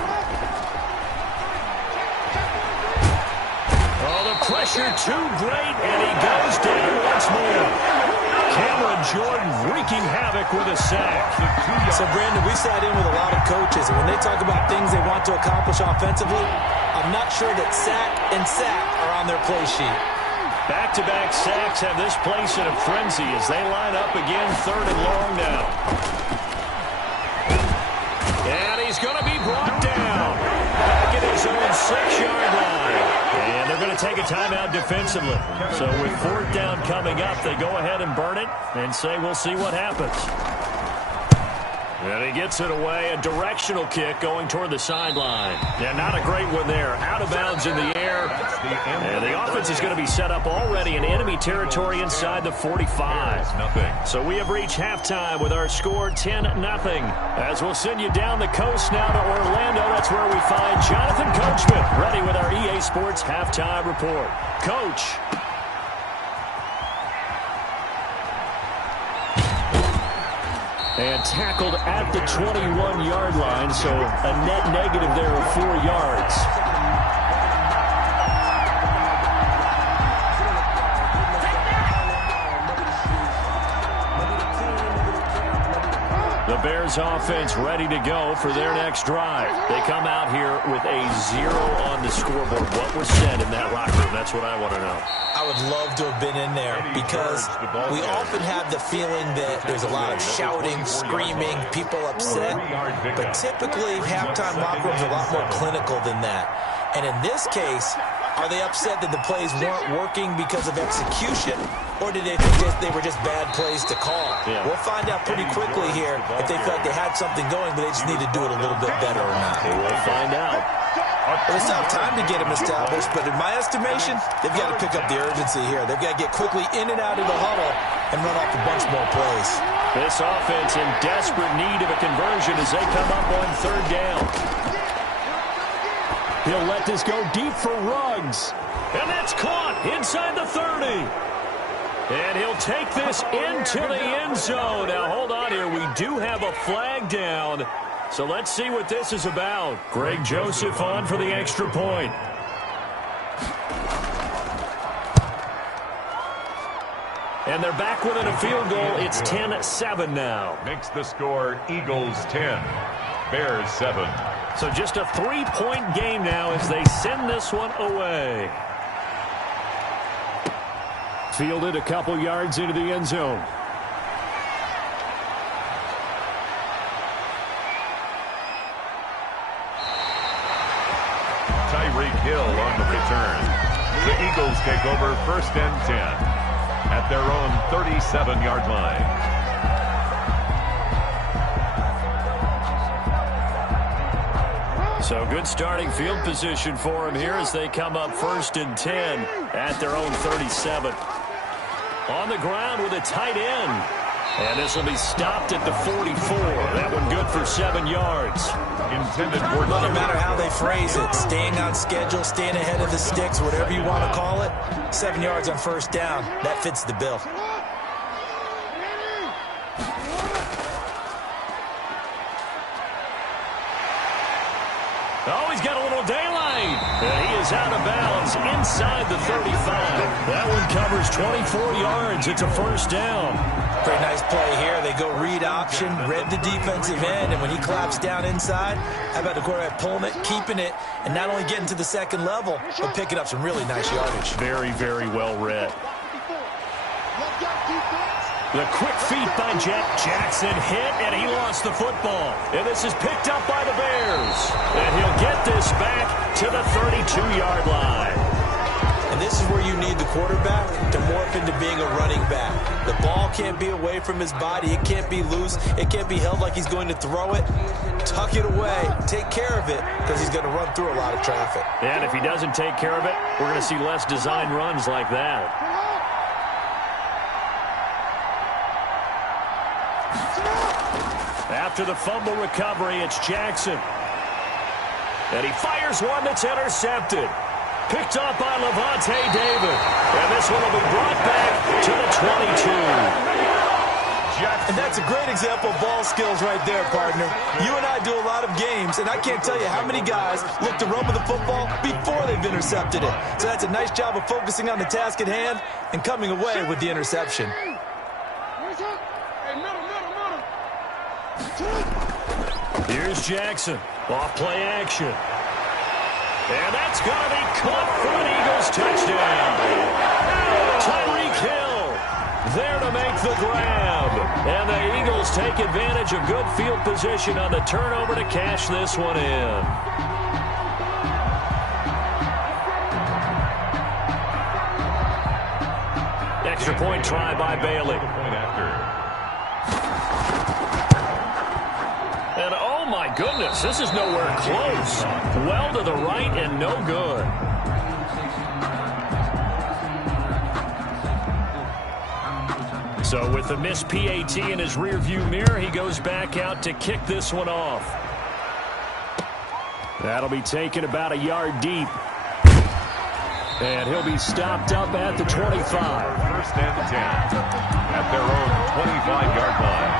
Pressure too great, and he goes down once more. Cameron Jordan wreaking havoc with a sack. So, Brandon, we sat in with a lot of coaches, and when they talk about things they want to accomplish offensively, I'm not sure that sack and sack are on their play sheet. Back-to-back sacks have this place in a frenzy as they line up again, third and long now. And he's going to be brought down back at his own 6-yard line. And they're going to take a timeout defensively. So with fourth down coming up, they go ahead and burn it and say we'll see what happens. And he gets it away, a directional kick going toward the sideline. Yeah, not a great one there. Out of bounds in the air. And the offense is going to be set up already in enemy territory inside the 45. So we have reached halftime with our score 10-0. As we'll send you down the coast now to Orlando. That's where we find Jonathan Coachman ready with our EA Sports halftime report. Coach. And tackled at the 21-yard line, so a net negative there of 4 yards. The Bears offense ready to go for their next drive. They come out here with a 0 on the scoreboard. What was said in that locker room? That's what I want to know. I would love to have been in there because we often have the feeling that there's a lot of shouting, screaming, people upset. But typically, halftime locker rooms are a lot more clinical than that. And in this case, are they upset that the plays weren't working because of execution, or did they think they were just bad plays to call? Yeah. We'll find out pretty quickly here if they felt they had something going, but they just need to do it a little bit better or not. We'll find out. Well, it's not time to get them established, but in my estimation, they've got to pick up the urgency here. They've got to get quickly in and out of the huddle and run off a bunch more plays. This offense in desperate need of a conversion as they come up on third down. He'll let this go deep for Ruggs. And that's caught inside the 30. And he'll take this into the end zone. Now, hold on here. We do have a flag down. So let's see what this is about. Greg Joseph on for the extra point. And they're back within a field goal. It's 10-7 now. Makes the score Eagles 10, Bears 7. So just a 3-point game now as they send this one away. Fielded a couple yards into the end zone. Tyreek Hill on the return. The Eagles take over 1st and 10. at their own 37-yard line. So good starting field position for him here as they come up 1st and 10 at their own 37. On the ground with a tight end. And this will be stopped at the 44. That one good for 7 yards. Intended for no matter how they phrase it, staying on schedule, staying ahead of the sticks, whatever you want to call it, 7 yards on 1st down, that fits the bill. Oh, he's got a little daylight. And he is out of bounds inside the 35. That one covers 24 yards. It's a 1st down. Pretty nice play here. They go read option, read the defensive end, and when he claps down inside, how about the quarterback pulling it, keeping it, and not only getting to the 2nd level, but picking up some really nice yardage. Very, very well read. The quick feet by Jackson hit, and he lost the football. And this is picked up by the Bears. And he'll get this back to the 32-yard line. And this is where you need the quarterback to morph into being a running back. The ball can't be away from his body. It can't be loose. It can't be held like he's going to throw it. Tuck it away. Take care of it because he's going to run through a lot of traffic. And if he doesn't take care of it, we're going to see less design runs like that. After the fumble recovery, it's Jackson. And he fires one that's intercepted. Picked up by Levante David. And this one will be brought back to the 22. And that's a great example of ball skills right there, partner. You and I do a lot of games, and I can't tell you how many guys look to run with the football before they've intercepted it. So that's a nice job of focusing on the task at hand and coming away with the interception. Here's Jackson. Off play action. And that's going to be caught for an Eagles touchdown. Tyreek Hill there to make the grab. And the Eagles take advantage of good field position on the turnover to cash this one in. Extra point try by Bailey. And oh my goodness, this is nowhere close. Well to the right and no good. So with the missed PAT in his rearview mirror, he goes back out to kick this one off. That'll be taken about a yard deep. And he'll be stopped up at the 25. 1st and 10 at their own 25-yard line.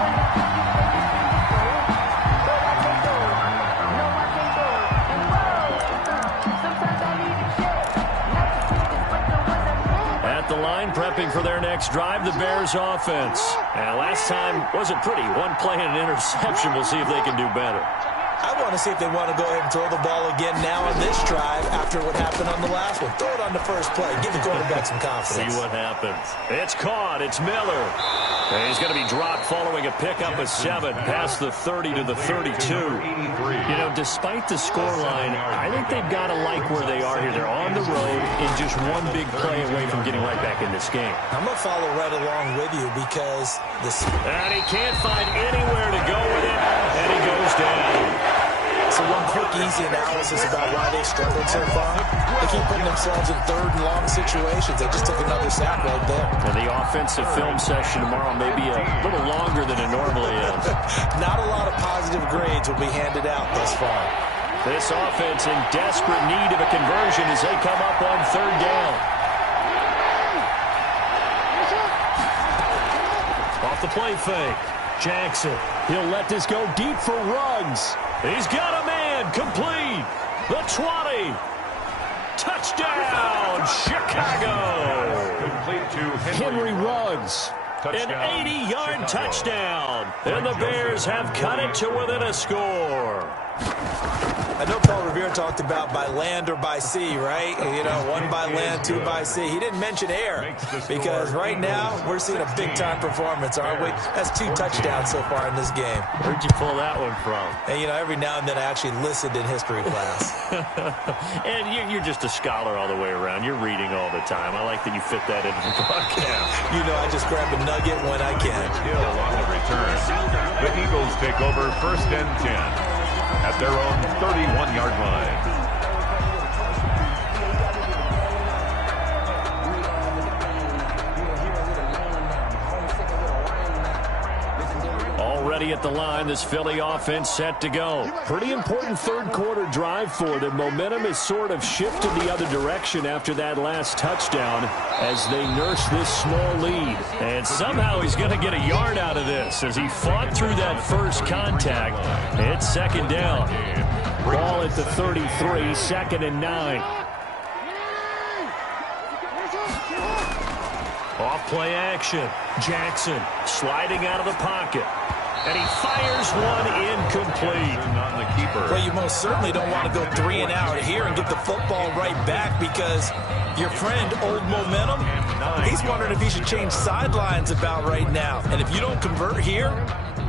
The line prepping for their next drive, the Bears offense. And last time wasn't pretty. One play and an interception. We'll see if they can do better. I want to see if they want to go ahead and throw the ball again now on this drive after what happened on the last one. Throw it on the first play. Give the quarterback some confidence. See what happens. It's caught. It's Miller. And he's going to be dropped following a pickup of 7 past the 30 to the 32. You know, despite the scoreline, I think they've got to like where they are here. They're on the road in just one big play away from getting right back in this game. I'm going to follow right along with you because this... And he can't find anywhere to go with it, and he goes down. So one quick, easy analysis about why they struggled so far. They keep putting themselves in 3rd and long situations. They just took another sack right there. And the offensive film session tomorrow may be a little longer than it normally is. Not a lot of positive grades will be handed out thus far. This offense in desperate need of a conversion as they come up on 3rd down. Off the play fake. Jackson, he'll let this go deep for Ruggs. He's got a man, complete. The 20. Touchdown, Chicago. Complete to Henry Ruggs. Touchdown. An 80-yard touchdown. And the Bears have cut it to within a score. I know Paul Revere talked about by land or by sea, right? You know, one by land, two by sea. He didn't mention air because right now we're seeing a big-time performance, aren't we? That's 2 touchdowns so far in this game. Where'd you pull that one from? And, you know, every now and then I actually listened in history class. And you're just a scholar all the way around. You're reading all the time. I like that you fit that into the broadcast. You know, I just grab a nugget when I can. Hill on the return. The Eagles take over 1st and 10 at their own 31-yard line. Already at the line, this Philly offense set to go. Pretty important third-quarter drive for them. Momentum has sort of shifted the other direction after that last touchdown as they nurse this small lead. And somehow he's going to get a yard out of this as he fought through that first contact. It's 2nd down. Ball at the 33, 2nd and 9. Off-play action. Jackson sliding out of the pocket. And he fires one incomplete. On the keeper. Well, you most certainly don't want to go 3 and out here and get the football right back because your friend, Old Momentum, he's wondering if he should change sidelines about right now. And if you don't convert here,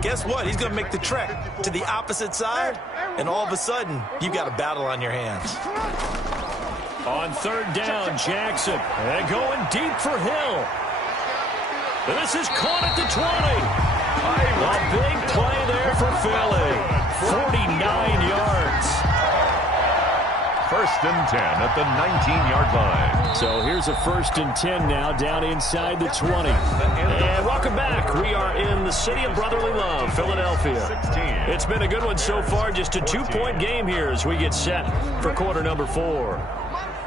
guess what? He's going to make the trek to the opposite side, and all of a sudden, you've got a battle on your hands. On 3rd down, Jackson. And going deep for Hill. This is caught at the 20. A big play there for Philly. 49 yards. 1st and 10 at the 19-yard line. So here's a 1st and 10 now down inside the 20. And welcome back. We are in the city of brotherly love, Philadelphia. It's been a good one so far. Just a 2-point game here as we get set for quarter number 4.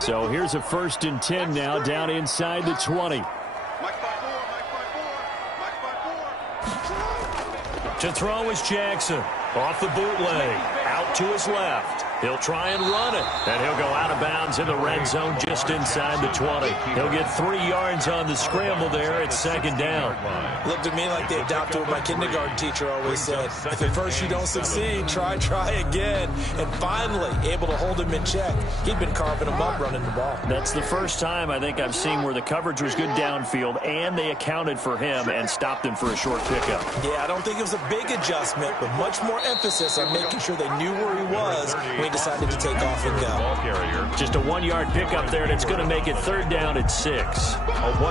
So here's a 1st and 10 now down inside the 20. To throw is Jackson. Off the bootleg. Out to his left. He'll try and run it. And he'll go out of bounds in the red zone just inside the 20. He'll get 3 yards on the scramble there at 2nd down. Looked at me like they adopted what my kindergarten teacher always said. If at first you don't succeed, try again. And finally, able to hold him in check. He'd been carving him up running the ball. That's the first time I think I've seen where the coverage was good downfield and they accounted for him and stopped him for a short pickup. Yeah, I don't think it was a big adjustment, but much more emphasis on making sure they knew where he was when he decided to take off and go. Just a 1-yard pickup there, and it's going to make it 3rd down at 6.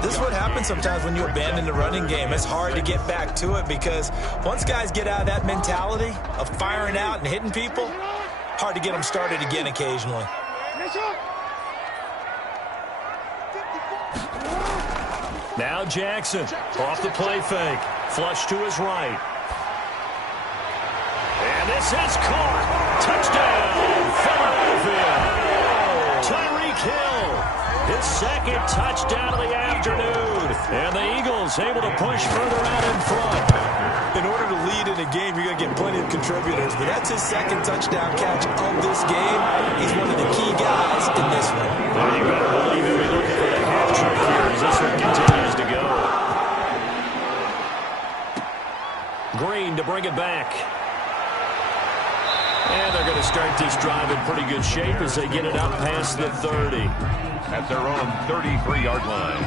This is what happens sometimes when you abandon the running game. It's hard to get back to it because once guys get out of that mentality of firing out and hitting people, hard to get them started again occasionally. Now Jackson off the play fake. Flush to his right. And this is caught. Touchdown, Philadelphia. Tyreek Hill, his 2nd touchdown of the afternoon. And the Eagles able to push further out in front. In order to lead in a game, you're going to get plenty of contributors. But that's his 2nd touchdown catch of this game. He's one of the key guys in this one. Well, you better believe he'll be looking for the half trick here as this one continues to go. Green to bring it back. And they're going to start this drive in pretty good shape as they get it up past the 30. At their own 33-yard line.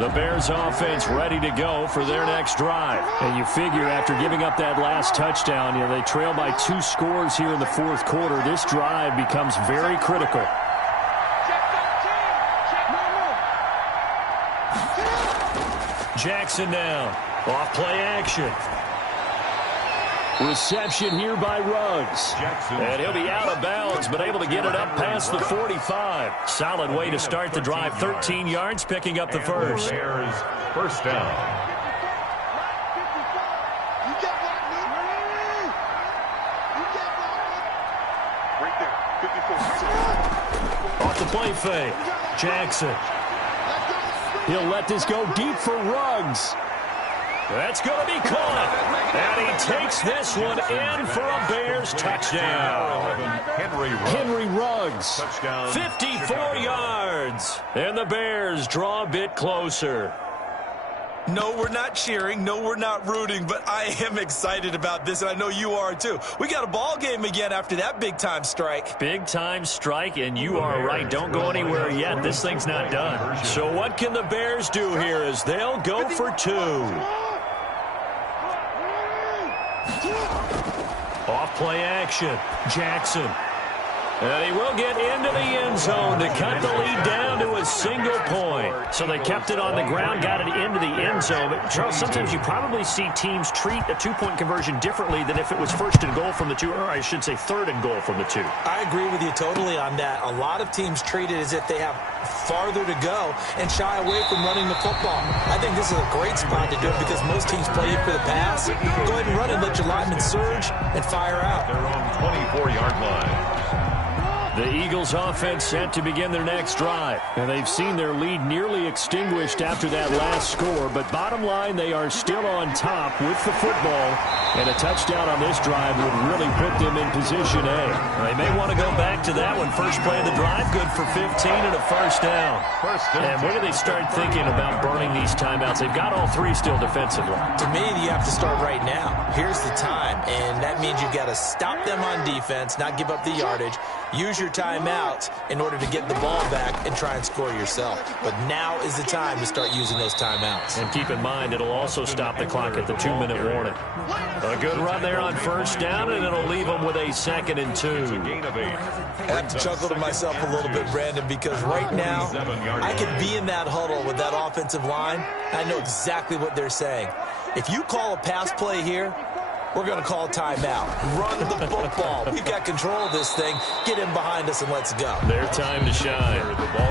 The Bears offense ready to go for their next drive. And you figure after giving up that last touchdown, they trail by 2 scores here in the 4th quarter. This drive becomes very critical. Jackson now. Off play action. Reception here by Ruggs. And he'll be out of bounds, but able to get it up past the 45. Solid way to start the drive. 13 yards, picking up the first. Bears, 1st down. Off the play fake. Jackson. He'll let this go deep for Ruggs. That's going to be caught. And he takes this one in for a Bears touchdown. Henry Ruggs, 54 yards. And the Bears draw a bit closer. No, we're not cheering. No, we're not rooting, but I am excited about this, and I know you are too. We got a ball game again after that big-time strike. Big-time strike, and you are right. Don't go anywhere yet. This thing's not done. So what can the Bears do here as they'll go for two? Off play action. Jackson. And he will get into the end zone to cut the lead down to a single point. So they kept it on the ground, got it into the end zone. But, Charles, sometimes you probably see teams treat a two-point conversion differently than if it was first and goal from the two, or I should say third and goal from the two. I agree with you totally on that. A lot of teams treat it as if they have farther to go and shy away from running the football. I think this is a great spot to do it because most teams play it for the pass. Go ahead and run it, let your linemen surge, and fire out. Their own 24-yard line. The Eagles offense set to begin their next drive. And they've seen their lead nearly extinguished after that last score. But bottom line, they are still on top with the football. And a touchdown on this drive would really put them in position A. They may want to go back to that one. First play of the drive, good for 15 and a first down. And when do they start thinking about burning these timeouts? They've got all three still defensively. To me, you have to start right now. Here's the time. And that means you've got to stop them on defense, not give up the yardage. Use your timeouts in order to get the ball back and try and score yourself. But now is the time to start using those timeouts. And keep in mind, it'll also stop the clock at the 2-minute warning. A good run there on first down, and it'll leave them with a 2nd and 2. I have to chuckle to myself a little bit, Brandon, because right now I could be in that huddle with that offensive line. I know exactly what they're saying. If you call a pass play here, we're going to call timeout. Run the football. We've got control of this thing. Get in behind us and let's go. Their time to shine.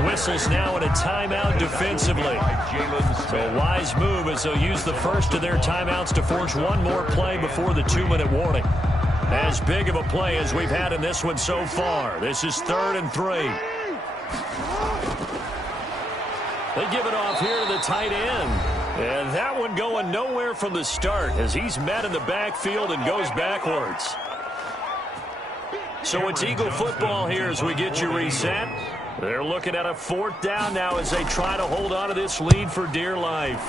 Whistles now in a timeout defensively. So a wise move as they'll use the first of their timeouts to force one more play before the 2-minute warning. As big of a play as we've had in this one so far. This is 3rd and 3. They give it off here to the tight end. And that one going nowhere from the start as he's met in the backfield and goes backwards. So it's Eagle football here as we get you reset. They're looking at a 4th down now as they try to hold on to this lead for dear life.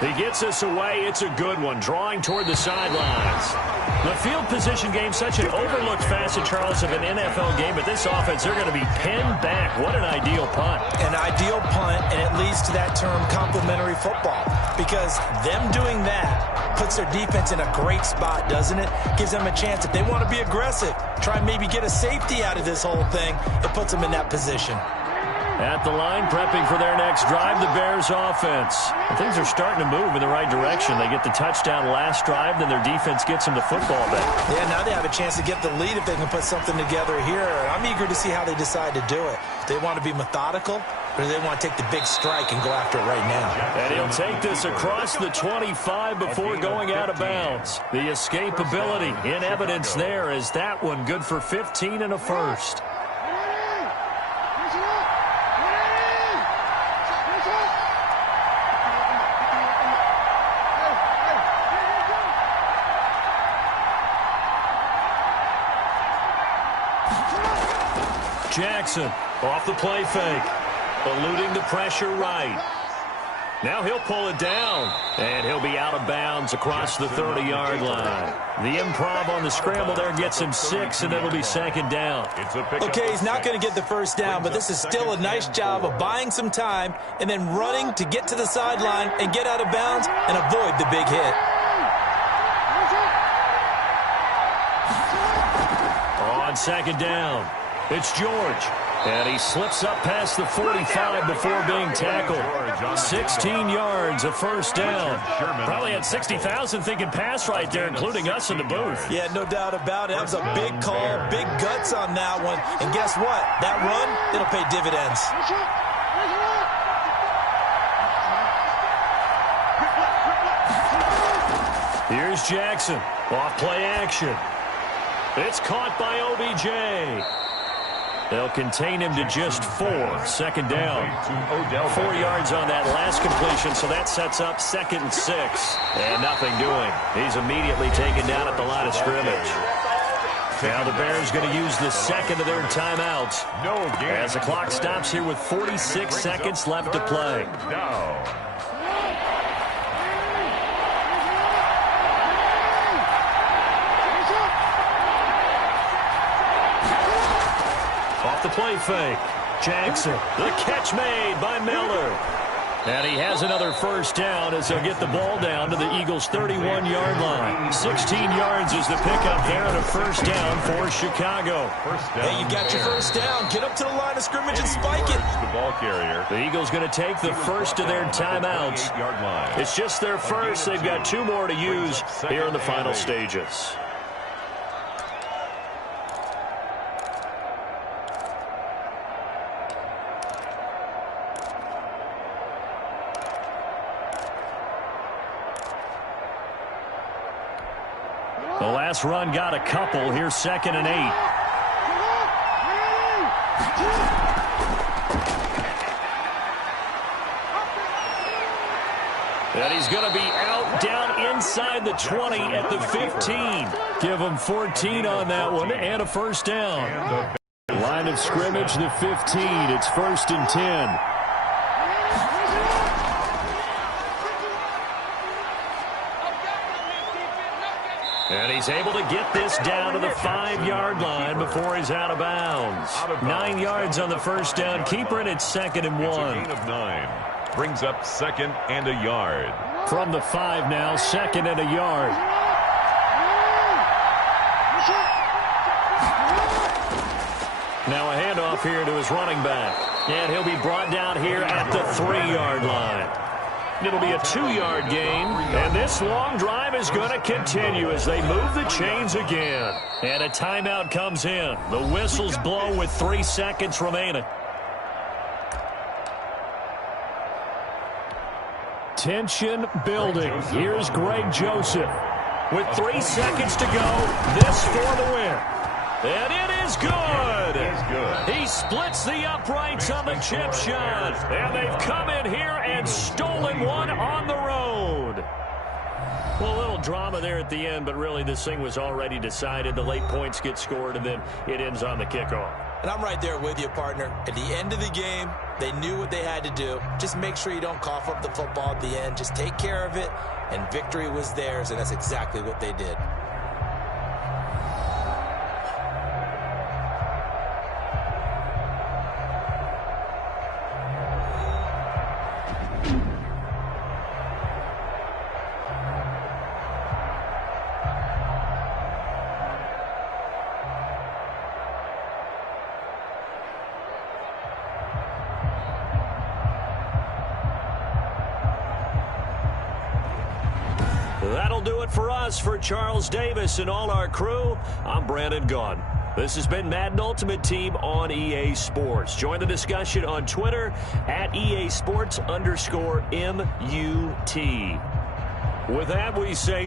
He gets us away. It's a good one, drawing toward the sidelines. The field position game, such an overlooked facet, Charles, of an NFL game, but this offense, they're going to be pinned back. What an ideal punt. An ideal punt, and it leads to that term complementary football, because them doing that puts their defense in a great spot, doesn't it? Gives them a chance, if they want to be aggressive, try and maybe get a safety out of this whole thing, it puts them in that position. At the line, prepping for their next drive, the Bears offense. And things are starting to move in the right direction. They get the touchdown last drive, then their defense gets them the football back. Yeah, now they have a chance to get the lead if they can put something together here. I'm eager to see how they decide to do it. Do they want to be methodical, or do they want to take the big strike and go after it right now? And he'll take this across the 25 before going out of bounds. The escapability in evidence there is that one good for 15 and a first. Jackson off the play fake, eluding the pressure right. Now he'll pull it down, and he'll be out of bounds across the 30-yard line. The improv on the scramble there gets him 6, and it'll be 2nd down. Okay, he's not going to get the first down, but this is still a nice job of buying some time and then running to get to the sideline and get out of bounds and avoid the big hit. On 2nd down, it's George. And he slips up past the 45 before being tackled. 16 yards, a first down. Probably had 60,000 thinking pass right there, including us in the booth. Yeah, no doubt about it. That was a big call, big guts on that one. And guess what? That run, it'll pay dividends. Here's Jackson. Off play action. It's caught by OBJ. They'll contain him to just 4. 2nd down. 4 yards on that last completion, so that sets up 2nd and 6. And nothing doing. He's immediately taken down at the line of scrimmage. Now the Bears going to use the second of their timeouts as the clock stops here with 46 seconds left to play. off the play fake. Jackson, the catch made by Miller. And he has another first down as they'll get the ball down to the Eagles' 31-yard line. 16 yards is the pickup there and a first down for Chicago. Hey, you got your first down. Get up to the line of scrimmage and spike it. The ball carrier. The Eagles going to take the first of their timeouts. It's just their first. They've got 2 more to use here in the final stages. The last run got a couple. Here's 2nd and 8. And he's going to be out down inside the 20 at the 15. Give him 14 on that one and a first down. Line of scrimmage, the 15. It's 1st and 10. And he's able to get this down to the 5-yard line before he's out of bounds. 9 yards on the first down. Keeper, and it's 2nd and 1. It's a gain of 9. Brings up 2nd and a yard. From the 5 now, 2nd and a yard. Now a handoff here to his running back. And he'll be brought down here at the 3-yard line. It'll be a 2-yard gain, and this long drive is going to continue as they move the chains again. And a timeout comes in. The whistles blow with 3 seconds remaining. Tension building. Here's Greg Joseph. With 3 seconds to go, this for the win. And it is good. He splits the uprights on the chip shot. And they've come in here and stolen one on the road. Well, a little drama there at the end, but really this thing was already decided. The late points get scored, and then it ends on the kickoff. And I'm right there with you, partner. At the end of the game, they knew what they had to do. Just make sure you don't cough up the football at the end. Just take care of it, and victory was theirs, and that's exactly what they did. That'll do it for us. For Charles Davis and all our crew, I'm Brandon Gaudin. This has been Madden Ultimate Team on EA Sports. Join the discussion on Twitter at EA Sports_MUT. With that, we say